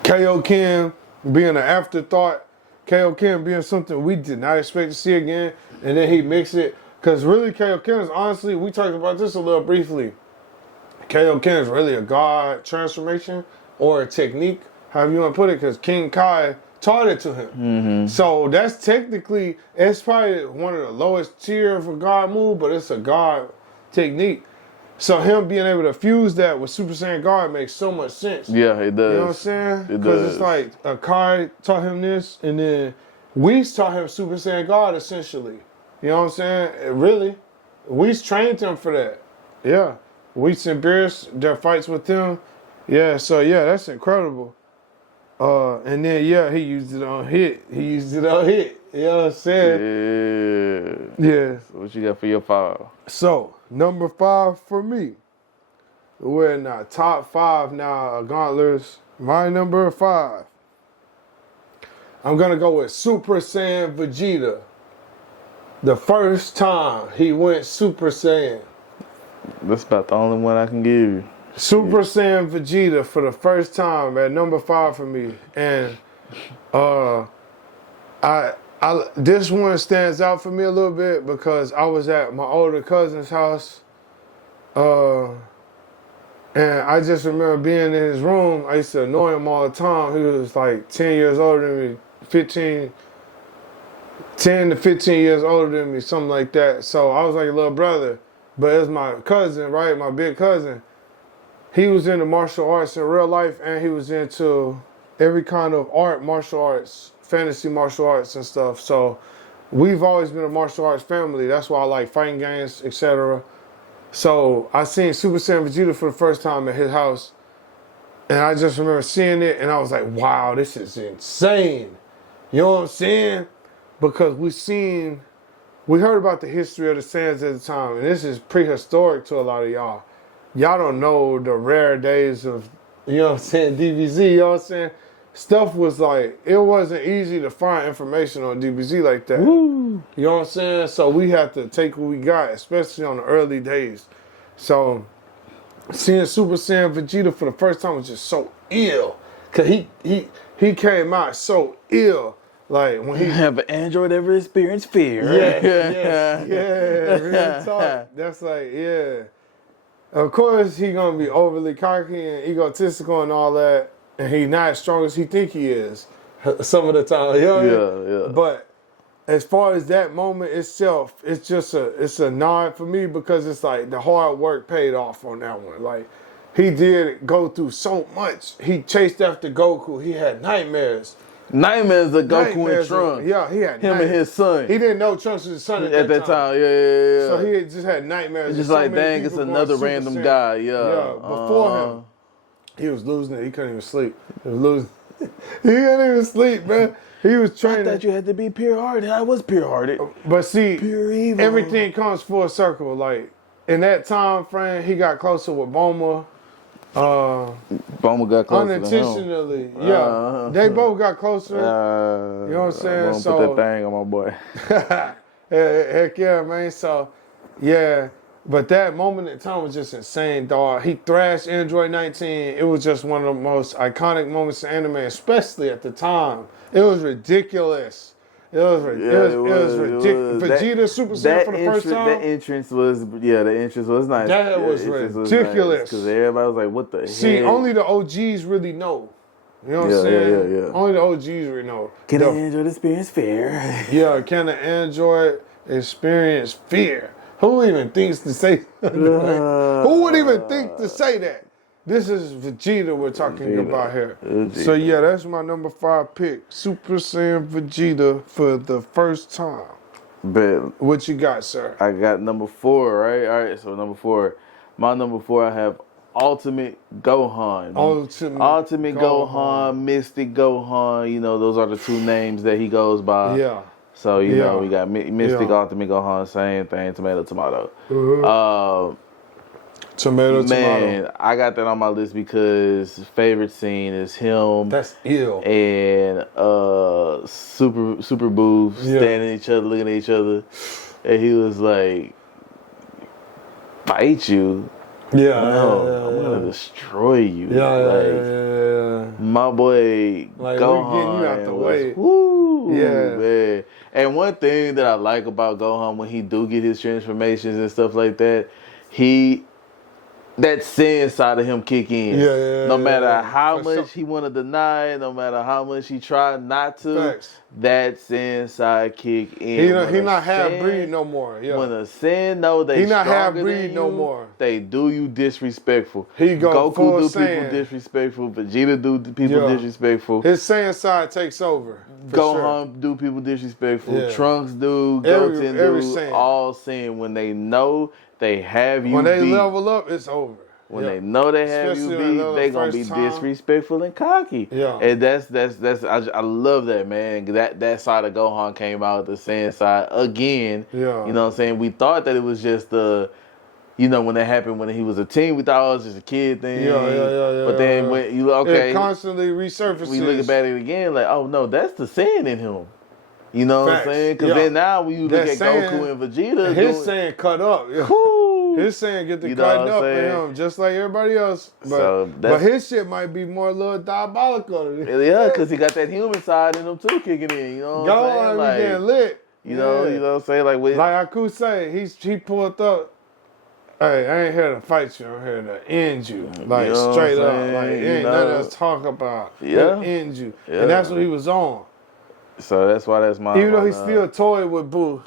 Kaioken being an afterthought. Kaioken being something we did not expect to see again. And then he mixed it. Because really Kaioken is honestly, we talked about this a little briefly. Kaioken is really a god transformation or a technique, however you want to put it, because King Kai taught it to him. Mm-hmm. So that's technically, it's probably one of the lowest tier of a god move, but it's a god technique. So him being able to fuse that with Super Saiyan God makes so much sense. Yeah, it does. You know what I'm saying? Because it's like Kai taught him this, and then Whis taught him Super Saiyan God essentially. You know what I'm saying? Really. We trained him for that. Yeah. Wheats and Beers, their fights with them. Yeah, so yeah, that's incredible. And then yeah, he used it on hit. You know what I'm saying? Yeah. So what you got for your 5? So, number 5 for me. We're in our top 5 now, Gauntlets. My number 5. I'm gonna go with Super Saiyan Vegeta. The first time he went Super Saiyan. That's about the only one I can give you. Super Saiyan Vegeta for the first time at number 5 for me. And this one stands out for me a little bit because I was at my older cousin's house. And I just remember being in his room. I used to annoy him all the time. He was like 10 years older than me, 10 to 15 years older than me, something like that. So I was like a little brother. But it was my cousin, right? My big cousin. He was into martial arts in real life, and he was into every kind of art, martial arts, fantasy martial arts and stuff. So we've always been a martial arts family. That's why I like fighting games, etc. So I seen Super Saiyan Vegeta for the first time at his house. And I just remember seeing it, and I was like, wow, this is insane. You know what I'm saying? Because we heard about the history of the Saiyans at the time, and this is prehistoric to a lot of y'all. Y'all don't know the rare days of, you know what I'm saying, DBZ, you know what I'm saying? Stuff was like, it wasn't easy to find information on DBZ like that. Woo. You know what I'm saying? So we had to take what we got, especially on the early days. So seeing Super Saiyan Vegeta for the first time was just so ill. Cause he came out so ill. Like when he Have an android ever experienced fear? yeah, real talk. That's like, yeah. Of course he gonna be overly cocky and egotistical and all that, and he not as strong as he think he is some of the time. You know what I mean? Yeah. But as far as that moment itself, it's a nod for me because it's like the hard work paid off on that one. Like he did go through so much. He chased after Goku. He had nightmares. Nightmares of Goku and Trunks. Yeah, he had him and his son. He didn't know Trunks was his son at that time. Yeah. So he just had nightmares. It's just so like, dang, it's another random guy. Yeah. Before him, he was losing it. He couldn't even sleep. He was losing. He couldn't even sleep, man. He was training. I thought you had to be pure-hearted. I was pure-hearted. But see, pure evil. Everything comes full circle. Like in that time frame, he got closer with Bulma. Boma got closer unintentionally. To him. Yeah, they both got closer. You know what I'm saying? So put that thing on my boy. Heck yeah, man. So yeah, but that moment in time was just insane, dog. He thrashed Android 19. It was just one of the most iconic moments in anime, especially at the time. It was ridiculous. It was ridiculous. Vegeta Super Saiyan for the first time. The entrance was nice. That was ridiculous. Because everybody was like, what the heck? See, only the OGs really know. You know what I'm saying? Yeah. Only the OGs really know. Can an android experience fear? Yeah, can an android experience fear? Who even thinks to say who would even think to say that? This is Vegeta we're talking about here. So yeah, that's my number 5 pick. Super Saiyan Vegeta for the first time. But what you got, sir? I got number 4, right? All right, so number 4. My number 4, I have Ultimate Gohan. Ultimate Gohan, Mystic Gohan. You know, those are the 2 names that he goes by. Yeah. So, you know, we got Mystic, Ultimate Gohan, same thing, tomato. Mm-hmm. Tomato. I got that on my list because favorite scene is him. That's ill. And Super Boo standing at each other, looking at each other, and he was like, "Fight you? Yeah, I'm gonna destroy you." My boy like, Gohan, we're getting you out the way. Woo, yeah, man. And one thing that I like about Gohan when he do get his transformations and stuff like that, he that Saiyan side of him kick in. No matter how For much he want to deny it, no matter how much he try not to, Facts. that Saiyan side kick in. He not half-breed no more. Yeah. When a Saiyan know they He not stronger half-breed than no you, more. they do you disrespectful. He go Goku full do Saiyan. people disrespectful. Vegeta do people disrespectful. His Saiyan side takes over. Gohan do people disrespectful. Yeah. Trunks do. Every Goten do. Saiyan. All Saiyan. When they know they have you When they beat. level up, it's over. When they know they have Especially you when beat, they the gonna be first time. disrespectful and cocky. Yeah. And that's I love that, man. That side of Gohan came out the Saiyan side again. Yeah. You know what I'm saying? We thought that it was just when that happened when he was a teen, we thought it was just a kid thing. Yeah. But then when you it constantly resurfaces. we look at it again, like, oh no, that's the Saiyan in him. You know what I'm saying? Because then now when you look at Goku and Vegeta, his Saiyan cut up. His Saiyan get the cutting up in him just like everybody else. But his shit might be more a little diabolical. Yeah, because he got that human side in him too kicking in. You know what I'm saying? Like, getting lit. You know what I'm saying? Like Aku say, he pulled up. Hey, I ain't here to fight you. I'm here to end you. Like, you know straight up. Like, ain't nothing else to talk about. Yeah. End you. Yeah. And that's what he was on. So that's why that's my. Even though he still toyed with Boo.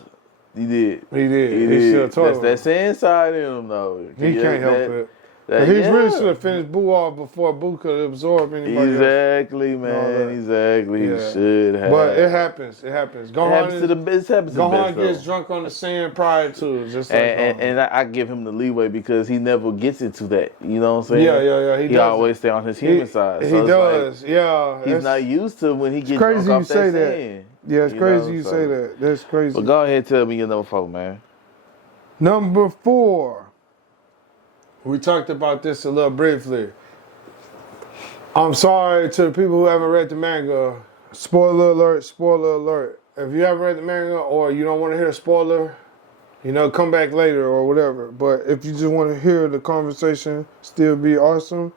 He did. He still toyed with That's that Saiyan side in him, though. He can't help it. He really should have finished Boo off before Boo could absorb anybody Exactly, else. Man. Exactly. He should have. But it happens. Gohan happens to the best. Gohan gets drunk on the Saiyan prior to. Just like and I give him the leeway because he never gets into that. You know what I'm saying? Yeah. He always stay on his human side. So he does. Like, he's not used to when he gets drunk off that Saiyan. Yeah, it's crazy you say that. That's crazy. But go ahead and tell me your number 4, man. Number 4. We talked about this a little briefly. I'm sorry to the people who haven't read the manga. Spoiler alert. If you haven't read the manga or you don't want to hear a spoiler, come back later or whatever. But if you just want to hear the conversation still be awesome,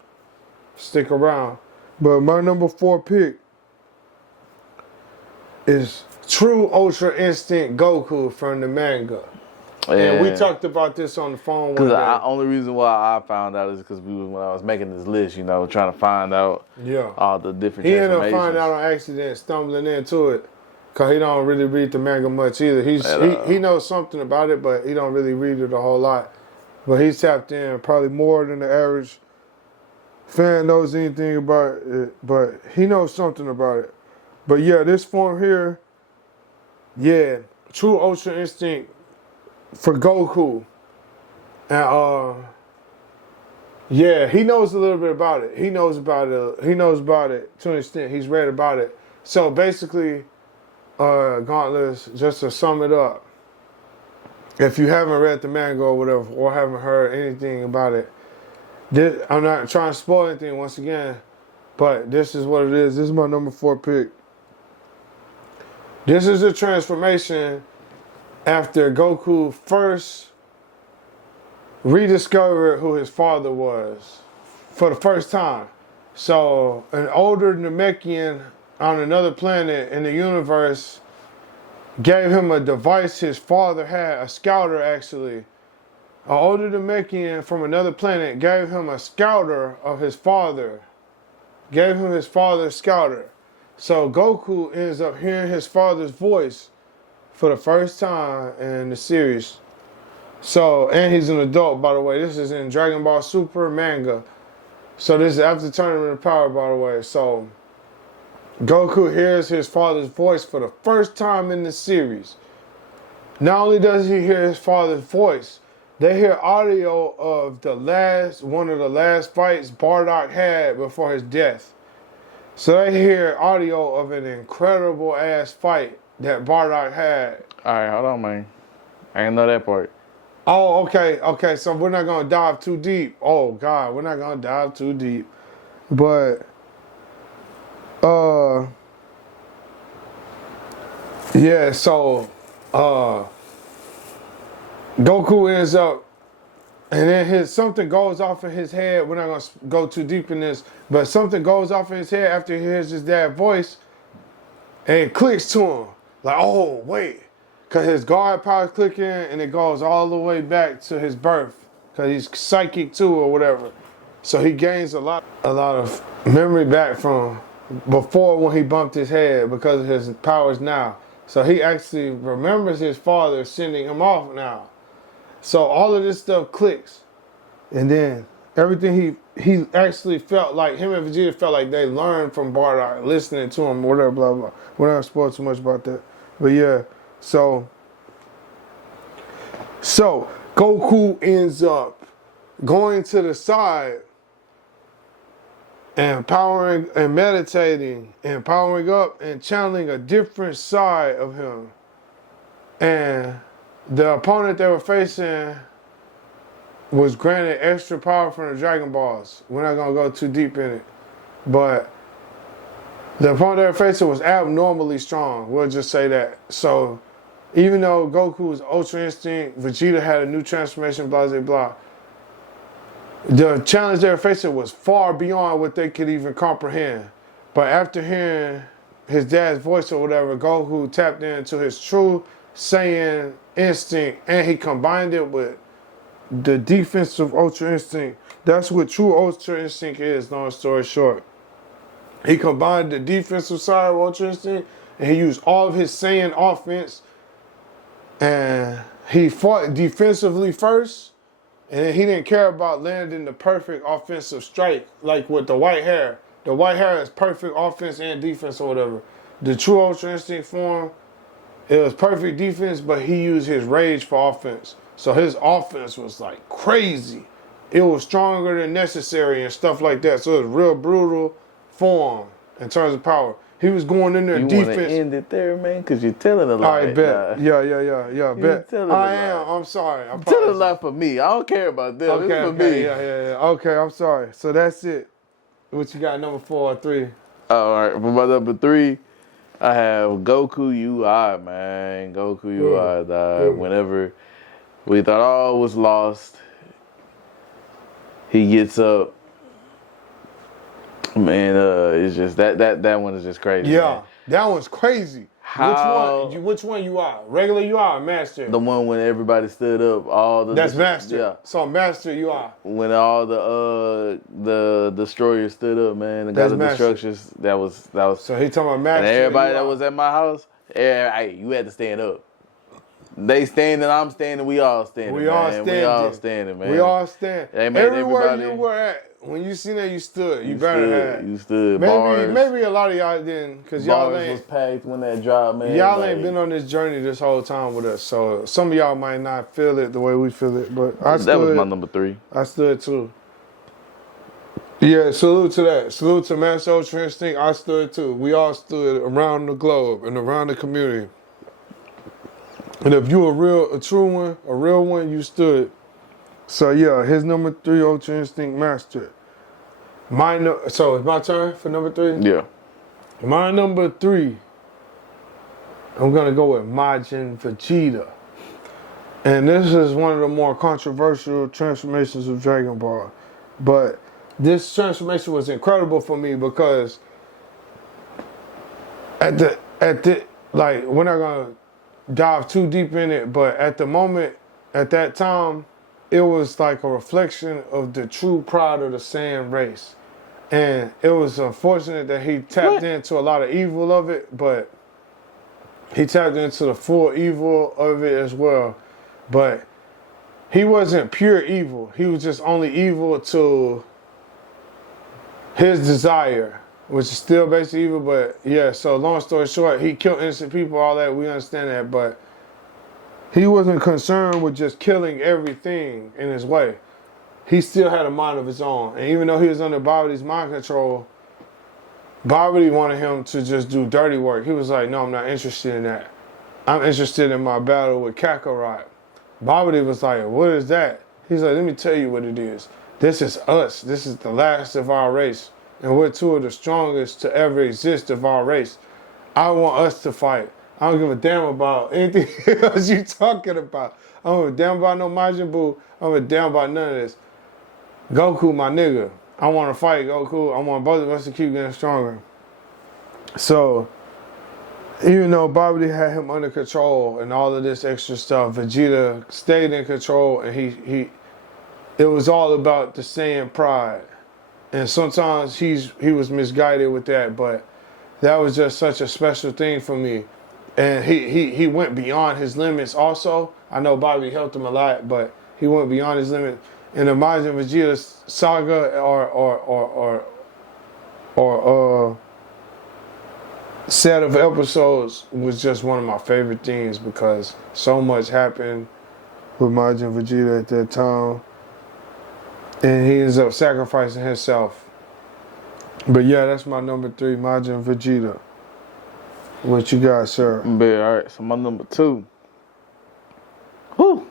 stick around. But my number 4 pick is True Ultra Instinct Goku from the manga. And we talked about this on the phone one day. Because the only reason why I found out is because when I was making this list, trying to find out all the different He ended up finding out on accident, stumbling into it. Because he don't really read the manga much either. He knows something about it, but he don't really read it a whole lot. But he's tapped in probably more than the average fan knows anything about it. But he knows something about it. But yeah, this form here, True Ultra Instinct for Goku. And he knows a little bit about it. He knows about it to an extent. He's read about it. So basically, Gauntlets, just to sum it up, if you haven't read the manga or whatever, or haven't heard anything about it, I'm not trying to spoil anything once again, but this is what it is. This is my number 4 pick. This is a transformation after Goku first rediscovered who his father was for the first time. So an older Namekian on another planet in the universe gave him a device his father had, a scouter actually. An older Namekian from another planet gave him a scouter of his father. Gave him his father's scouter. So Goku ends up hearing his father's voice for the first time in the series. So, and he's an adult, by the way. This is in Dragon Ball Super manga. So this is after Tournament of Power, by the way. So Goku hears his father's voice for the first time in the series. Not only does he hear his father's voice, they hear audio of one of the last fights Bardock had before his death. So they hear audio of an incredible ass fight that Bardock had. All right, hold on, man. I didn't know that part. Oh, okay. So we're not gonna dive too deep. Oh God, we're not gonna dive too deep. But, So, Goku ends up, and then something goes off in his head. We're not gonna go too deep in this, but something goes off in his head after he hears his dad's voice, and it clicks to him. Like, oh, wait. Because his guard powers click in, and it goes all the way back to his birth. because he's psychic too or whatever. So he gains a lot of memory back from before when he bumped his head because of his powers now. So he actually remembers his father sending him off now. So all of this stuff clicks. And then everything he actually felt like, him and Vegeta felt like they learned from Bardock, listening to him, whatever, blah, blah. We're not spoiled too much about that. But yeah, so Goku ends up going to the side and powering and meditating and powering up and channeling a different side of him. And the opponent they were facing was granted extra power from the Dragon Balls. We're not going to go too deep in it. But the opponent they were facing was abnormally strong. We'll just say that. So even though Goku was Ultra Instinct, Vegeta had a new transformation, blah, blah, blah. The challenge they were facing was far beyond what they could even comprehend. But after hearing his dad's voice or whatever, Goku tapped into his true Saiyan instinct, and he combined it with the defensive Ultra Instinct. That's what true Ultra Instinct is, long story short. He combined the defensive side of Ultra Instinct, and he used all of his Saiyan offense, and he fought defensively first. And he didn't care about landing the perfect offensive strike, like with the white hair. The white hair is perfect offense and defense or whatever. The true Ultra Instinct form, it was perfect defense, but he used his rage for offense. So his offense was like crazy. It was stronger than necessary and stuff like that. So it was real brutal form in terms of power. He was going in there defense. You want to end it there, man? Because you're telling a lot. All right, bet. Yeah, bet. I am. I'm sorry. I'm telling a lot for me. I don't care about them. Okay, it's for me. Yeah. Okay, I'm sorry. So that's it. What you got, number 4 or 3? All right, for my number 3, I have Goku UI, man. Goku UI died whenever we thought all was lost. He gets up. Man, it's just that one is just crazy. Yeah, man. That one's crazy. Which one you are? Regular you are, Master? The one when everybody stood up, That's Master. Yeah. So Master you are. When all the destroyers stood up, man, and got the destructions. That was. So he talking about Master. And everybody that was at my house, hey, you had to stand up. They standing, I'm standing, we all standing. We all standing, man. We all stand. Everywhere you were at, when you seen that, you stood. You You stood. Maybe a lot of y'all didn't, because y'all ain't. Was packed when that dropped, man. Y'all ain't been on this journey this whole time with us, so some of y'all might not feel it the way we feel it. But I stood. That was my number 3. I stood too. Yeah, salute to that. Salute to Master Ultra Instinct. I stood too. We all stood around the globe and around the community. And if you a true one, you stood. So yeah, his number 3, Ultra Instinct Master. So it's my turn for number 3? Yeah. My number 3, I'm gonna go with Majin Vegeta. And this is one of the more controversial transformations of Dragon Ball. But this transformation was incredible for me because we're not gonna dive too deep in it, but at the moment, at that time, it was like a reflection of the true pride of the Saiyan race. And it was unfortunate that he tapped into a lot of evil of it, but he tapped into the full evil of it as well. But he wasn't pure evil. He was just only evil to his desire, which is still basically evil, but yeah, so long story short, he killed innocent people, all that, we understand that, but he wasn't concerned with just killing everything in his way. He still had a mind of his own, and even though he was under Babidi's mind control, Babidi wanted him to just do dirty work. He was like, no, I'm not interested in that. I'm interested in my battle with Kakarot. Babidi was like, what is that? He's like, let me tell you what it is. This is us. This is the last of our race. And we're 2 of the strongest to ever exist of our race. I want us to fight. I don't give a damn about anything else you talking about. I don't give a damn about no Majin Buu. I don't give a damn about none of this. Goku, my nigga. I want to fight Goku. I want both of us to keep getting stronger. So, even though Babidi had him under control and all of this extra stuff, Vegeta stayed in control, and it was all about the Saiyan pride. And sometimes he was misguided with that, but that was just such a special thing for me. And he went beyond his limits also. I know Bobby helped him a lot, but he went beyond his limit. In the Majin Vegeta saga or set of episodes was just one of my favorite things because so much happened with Majin Vegeta at that time. And he ends up sacrificing himself. But yeah, that's my number 3, Majin Vegeta. What you got, sir? All right, so my number 2. Whew.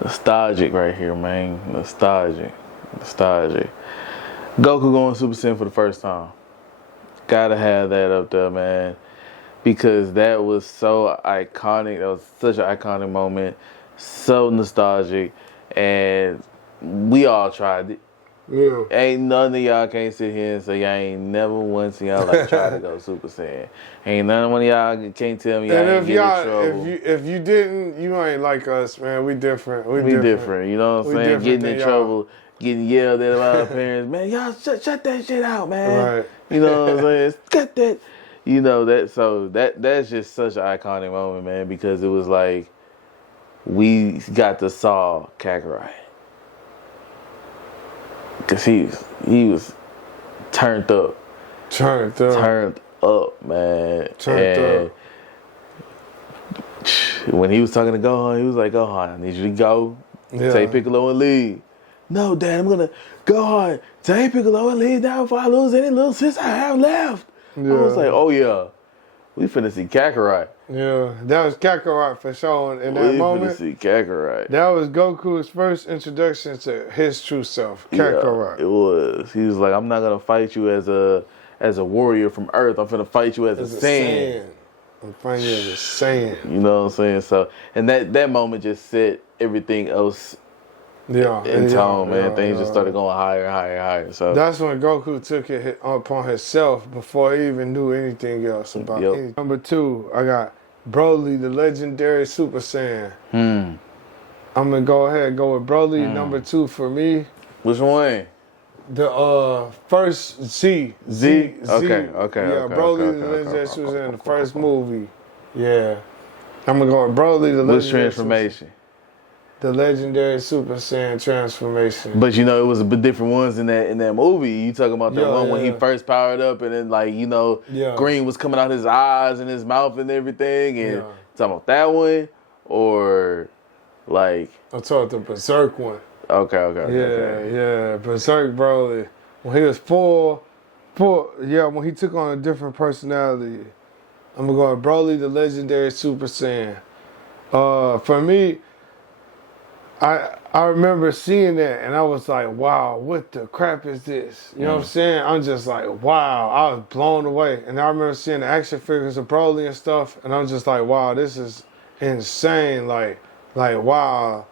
Nostalgic right here, man. Nostalgic. Goku going Super Saiyan for the first time. Gotta have that up there, man. Because that was so iconic. That was such an iconic moment. So nostalgic. And we all tried it. Yeah. Ain't none of y'all can't sit here and say y'all ain't never once in y'all like try to go Super Saiyan. Ain't none of y'all can't tell me y'all ain't get in trouble. If you didn't, you ain't like us, man. We different. We different. You know what I'm saying? Getting in trouble, getting yelled at by our parents. Man, y'all shut that shit out, man. Right. You know what I'm saying? Cut that. You know that. So that's just such an iconic moment, man, because it was like we got to saw Kakarot. Cause he was turned up. Turned up, man. Turned up. When he was talking to Gohan, he was like, Gohan, I need you to go. Take Piccolo and leave. No, Dad, I'm gonna Gohan, take Piccolo and leave now if I lose any little sis I have left. Yeah. I was like, oh yeah, we finna see Kakarot. Yeah, that was Kakarot for sure. In that moment, we finna see Kakarot. that was Goku's first introduction to his true self, Kakarot. Yeah, it was. He was like, I'm not gonna fight you as a warrior from Earth. I'm finna fight you as a Saiyan. I'm fighting you as a Saiyan. You know what I'm saying? So, and that moment just set everything else in tone, man. Things just started going higher. So that's when Goku took it upon himself before he even knew anything else about anything. Number 2, I got Broly, the legendary Super Saiyan. I'm gonna go ahead and go with Broly. Number 2 for me. Which one? The first Z. Okay. Yeah, Broly, the legendary Super Saiyan, the first movie. Yeah. I'm gonna go with Broly, the legendary. Which transformation? The legendary Super Saiyan transformation. But you know, it was a bit different ones in that movie. You talking about the one when he first powered up and then like, you know, green was coming out his eyes and his mouth and everything, and talking about that one or like I'm talking the Berserk one. Okay. Yeah, Berserk Broly. When he was full, when he took on a different personality. I'm gonna go with Broly, the legendary Super Saiyan. For me, I remember seeing that and I was like, wow, what the crap is this? You know what I'm saying? I'm just like, wow, I was blown away. And I remember seeing the action figures of Broly and stuff, and I'm just like, wow, this is insane. Like wow.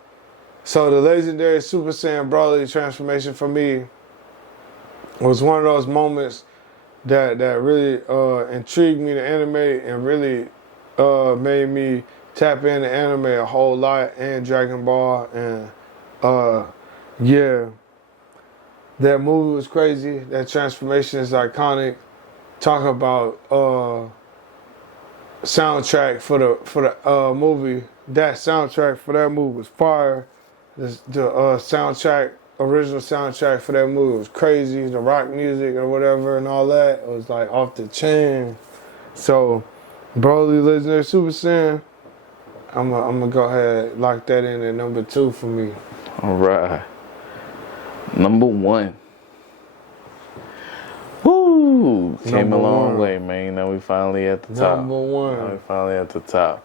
So the legendary Super Saiyan Broly transformation for me was one of those moments that really intrigued me to anime and really made me tap into anime a whole lot and Dragon Ball, and that movie was crazy. That transformation is iconic. Talk about soundtrack for the movie. That soundtrack for that movie was fire. The soundtrack, original soundtrack for that movie was crazy. The rock music or whatever and all that, it was like off the chain. So Broly, legendary Super Saiyan, I'm gonna go ahead and lock that in at number 2 for me. All right. Number 1. Woo! Came a long way, man. Now we finally at the top. Number 1. Now we finally at the top.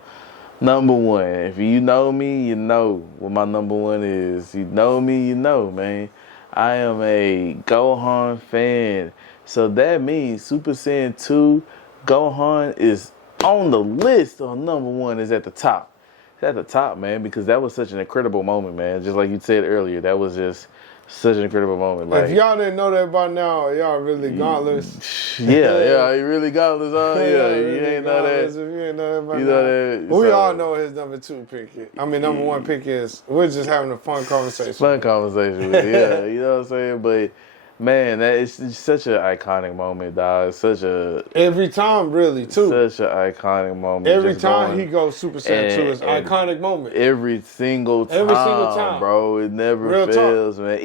Number 1. If you know me, you know what my number 1 is. You know me, you know, man. I am a Gohan fan. So that means Super Saiyan 2 Gohan is on the list on number 1, is at the top. It's at the top, man, because that was such an incredible moment, man. Just like you said earlier, that was just such an incredible moment. Like, if y'all didn't know that by now, y'all really gauntless. yeah, he really gauntless, huh? Yeah, really you ain't know that. If you ain't know that by You now. know that. We so, all know his number 2 pick. I mean, number 1 pick is. We're just having a fun conversation. Fun conversation with you, yeah. You know what I'm saying? But man, it's such an iconic moment, dog. Such a Every time, really, too. Such an iconic moment. Every Just time going, he goes Super Saiyan 2, it's an iconic moment. Every single time, bro. It never Real fails, talk. man.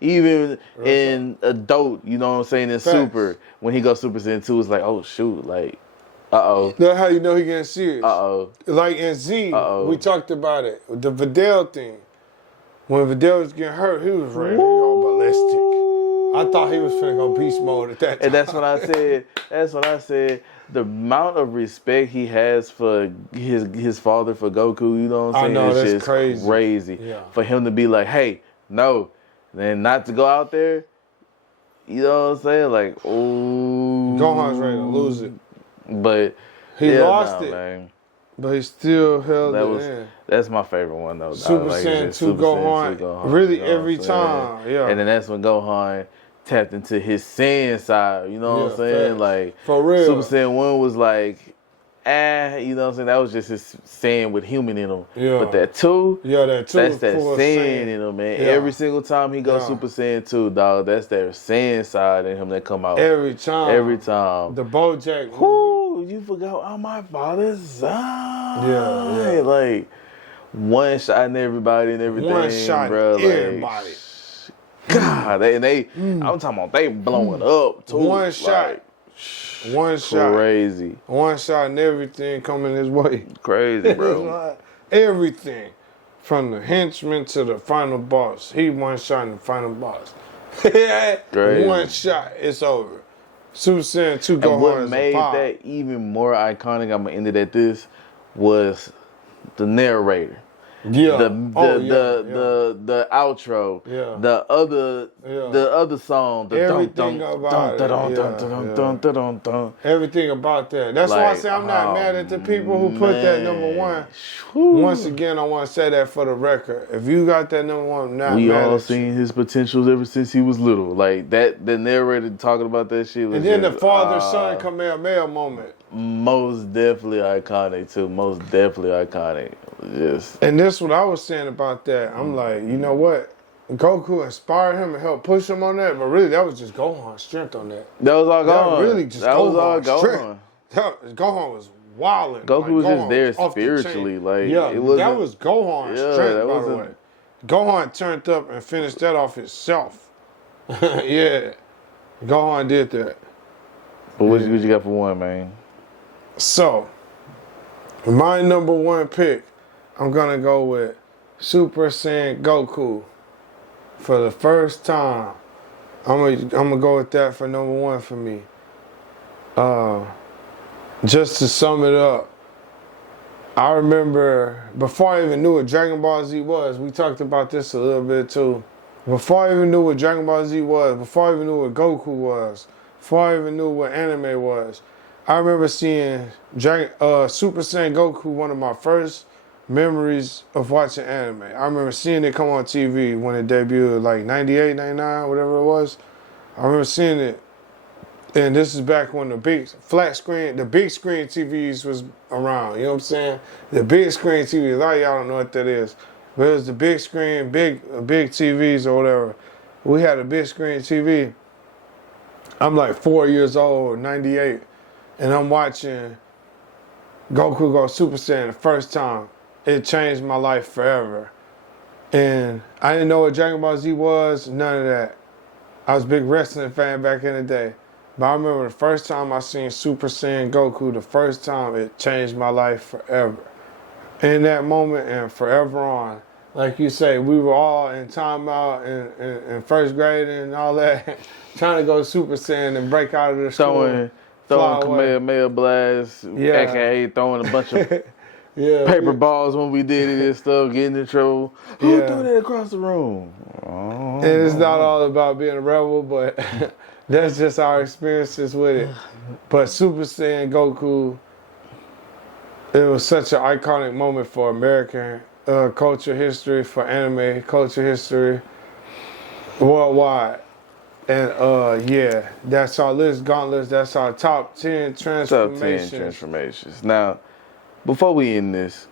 Even in adult, you know what I'm saying, in Facts. Super, when he goes Super Saiyan 2, it's like, oh shoot, like, uh-oh. That's how you know he getting serious. Uh-oh. Like in Z, Uh-oh. we talked about it. The Videl thing. When Videl was getting hurt, he was ready to go ballistic. I thought he was finna go beast mode at that time. And that's when I said, the amount of respect he has for his father, for Goku, you know what I'm saying? I know, it's that's just crazy. Yeah. For him to be like, hey, no, then not to go out there, you know what I'm saying? Like, oh. Gohan's ready to lose it. But he lost it. Man. But he still held it in. That's my favorite one, though. Super Saiyan 2 Gohan. Really, you know every time. Yeah. And then that's when Gohan tapped into his Saiyan side, you know what I'm saying? Facts. Like, for real. Super Saiyan 1 was like, you know what I'm saying? That was just his Saiyan with human in him. Yeah. But that 2, that's that Saiyan in him, man. Yeah. Every single time he goes Super Saiyan 2, dog, that's that Saiyan side in him that come out. Every time. Every time. The Bojack. Whoo, you forgot on my father's side. Yeah. Like, one shot in everybody and everything, One shot bro. Like, everybody. God, I'm talking about they blowing up too. One shot. Like, one shot. Crazy. One shot and everything coming his way. Crazy, bro. Everything. From the henchman to the final boss. He one shot in the final boss. One shot, it's over. Super Saiyan 2 Gohan. And what made that even more iconic, I'm gonna end it at this, was the narrator. Yeah. The outro. Yeah. The other song. The everything about it. Everything about that. That's why I say I'm not mad at the people who put that number 1. Once again, I want to say that for the record. If you got that number 1, I'm not mad at you. We all seen his potentials ever since he was little. Like that, the narrator talking about that shit was. And then the father-son Kamehameha moment. Most definitely iconic too. Most definitely iconic. Just. And that's what I was saying about that. I'm like, you know what? Goku inspired him and helped push him on that, but really that was just Gohan's strength on that. That was all Gohan. Really just that was all Gohan. Gohan was wilding. Goku was just there spiritually. Like, it was that was Gohan's strength, by the way. Gohan turned up and finished that off himself. Yeah. Gohan did that. But what you got for 1, man? So, my number 1 pick, I'm gonna go with Super Saiyan Goku. For the first time, I'm gonna go with that for number 1 for me. Just to sum it up, I remember before I even knew what Dragon Ball Z was, we talked about this a little bit too. Before I even knew what Dragon Ball Z was, before I even knew what Goku was, before I even knew what anime was, I remember seeing Super Saiyan Goku, one of my first memories of watching anime. I remember seeing it come on TV when it debuted, like 98, 99, whatever it was. I remember seeing it. And this is back when the big screen TVs was around, you know what I'm saying? The big screen TV, a lot of y'all don't know what that is. But it was the big screen, big TVs or whatever. We had a big screen TV. I'm like 4 years old, 98. And I'm watching Goku go Super Saiyan the first time. It changed my life forever. And I didn't know what Dragon Ball Z was, none of that. I was a big wrestling fan back in the day. But I remember the first time I seen Super Saiyan Goku, the first time it changed my life forever. In that moment and forever on. Like you say, we were all in timeout in first grade and all that, trying to go Super Saiyan and break out of the school. Throwing Kamehameha blasts, aka throwing a bunch of paper balls when we did it and stuff, getting in trouble. Who threw that across the room? And it's not all about being a rebel, but that's just our experiences with it. But Super Saiyan Goku, it was such an iconic moment for American culture history, for anime culture history. worldwide. And yeah, that's our list, Gauntlets. That's our top 10 transformations. Top 10 transformations. Now, before we end this,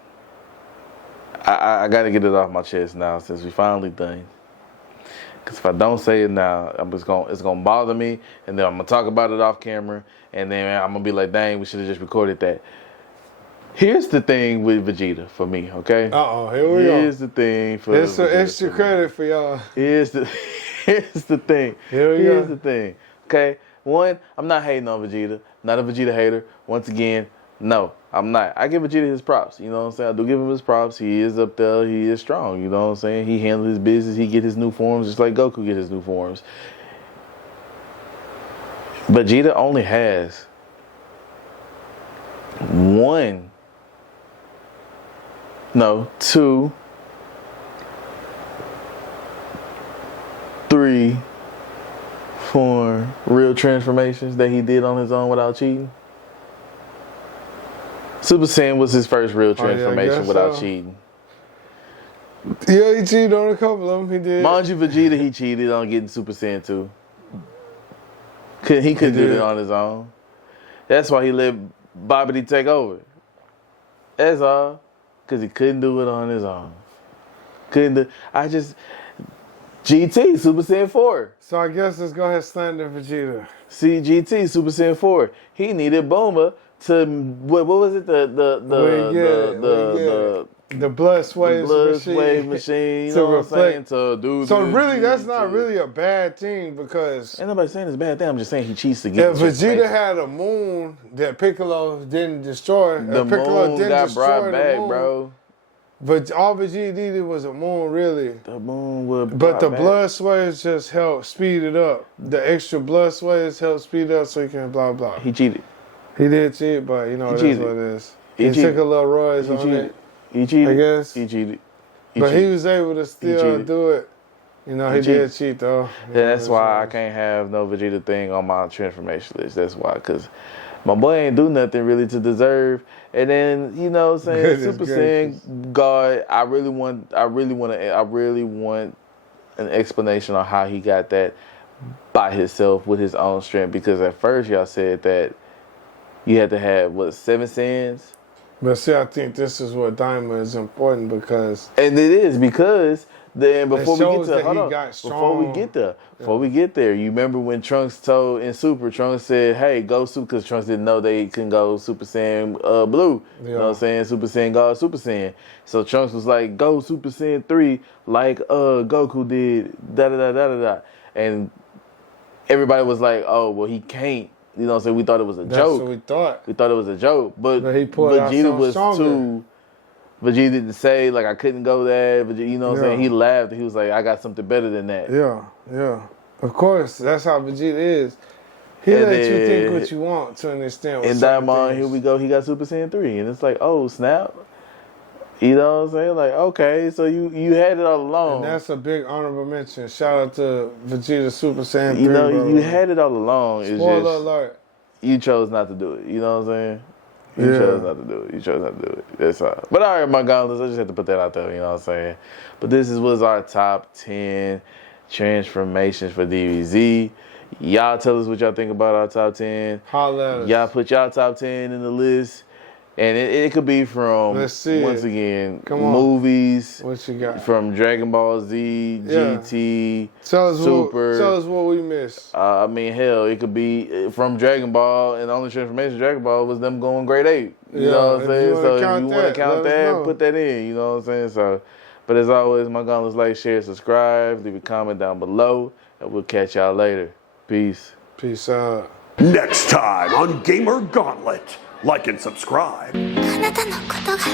I got to get it off my chest now since we finally done. Because if I don't say it now, it's gonna bother me, and then I'm gonna talk about it off camera, and then I'm gonna be like, dang, we should have just recorded that. Here's the thing with Vegeta for me, okay? Here we go. Here's the thing for There's some Vegeta extra credit for y'all. Here's the thing. Here's the thing. Okay? One, I'm not hating on Vegeta. Not a Vegeta hater. Once again, no, I'm not. I give Vegeta his props. You know what I'm saying? I do give him his props. He is up there. He is strong. You know what I'm saying? He handled his business. He get his new forms just like Goku get his new forms. Vegeta only has two, 3, 4 real transformations that he did on his own without cheating. Super Saiyan was his first real transformation without cheating. Yeah, he cheated on a couple of them. He did. Mind you, Vegeta, he cheated on getting Super Saiyan 2. He couldn't do it on his own. That's why he let Babidi take over. That's all. Because he couldn't do it on his own. GT, Super Saiyan 4. So I guess let's go ahead and slander Vegeta. See, GT, Super Saiyan 4. He needed Bulma to, what was it? The blood sway machine. You know what I'm saying? To do so really, that's not really a bad thing because... Ain't nobody saying it's a bad thing. I'm just saying he cheats to get if Vegeta had a moon that Piccolo didn't destroy, the moon got brought back, bro. But all Vegeta needed was a moon, really. The moon would. But the blood sways just helped speed it up. The extra blood sways helped speed it up so he can blah blah. He cheated. He did cheat, but you know that's what it is. He took a little Roy's on it. He cheated. I guess. He cheated. He was able to still do it. You know, he did cheat though. Yeah, that's why I can't have no Vegeta thing on my transformation list. That's why, because my boy ain't do nothing really to deserve. And then, you know what I'm saying, Super Saiyan God, I really want an explanation on how he got that by himself with his own strength. Because at first y'all said that you had to have, 7 Saiyans? But see, I think this is what Daima is important because... And it is because... Then before we get there, you remember when Trunks told in Super, Trunks said, "Hey, go Super," because Trunks didn't know they couldn't go Super Saiyan Blue. You know what I'm saying? Super Saiyan God, Super Saiyan. So Trunks was like, "Go Super Saiyan 3 like Goku did." Da da da da da da. And everybody was like, "Oh, well, he can't." You know what I'm saying? We thought it was a joke. That's what we thought. We thought it was a joke, but Vegeta was too. Vegeta didn't say, like, I couldn't go there. Vegeta, you know what I'm saying? He laughed. He was like, I got something better than that. Yeah. Of course. That's how Vegeta is. He lets you think what you want to an extent. And Diamond, here we go. He got Super Saiyan 3. And it's like, oh, snap. You know what I'm saying? Like, okay, so you had it all along. And that's a big honorable mention. Shout out to Vegeta Super Saiyan 3. You know, you had it all along. Spoiler alert. You chose not to do it. You know what I'm saying? You chose not to do it. That's all. But all right, my gauntlets, I just had to put that out there, you know what I'm saying? But this was our top 10 transformations for DBZ. Y'all tell us what y'all think about our top 10. Holla at us. Y'all put y'all top 10 in the list. And it could be from, once again, movies. What you got? From Dragon Ball Z, GT, Super. Tell us what we missed. I mean, hell, it could be from Dragon Ball, and the only transformation of Dragon Ball was them going grade 8. You know what I'm saying? So if you want to count that, put that in. You know what I'm saying? So, but as always, my gauntlets, like, share, subscribe, leave a comment down below, and we'll catch y'all later. Peace. Peace out. Next time on Gamer Gauntlet. Like and subscribe. あなたのことが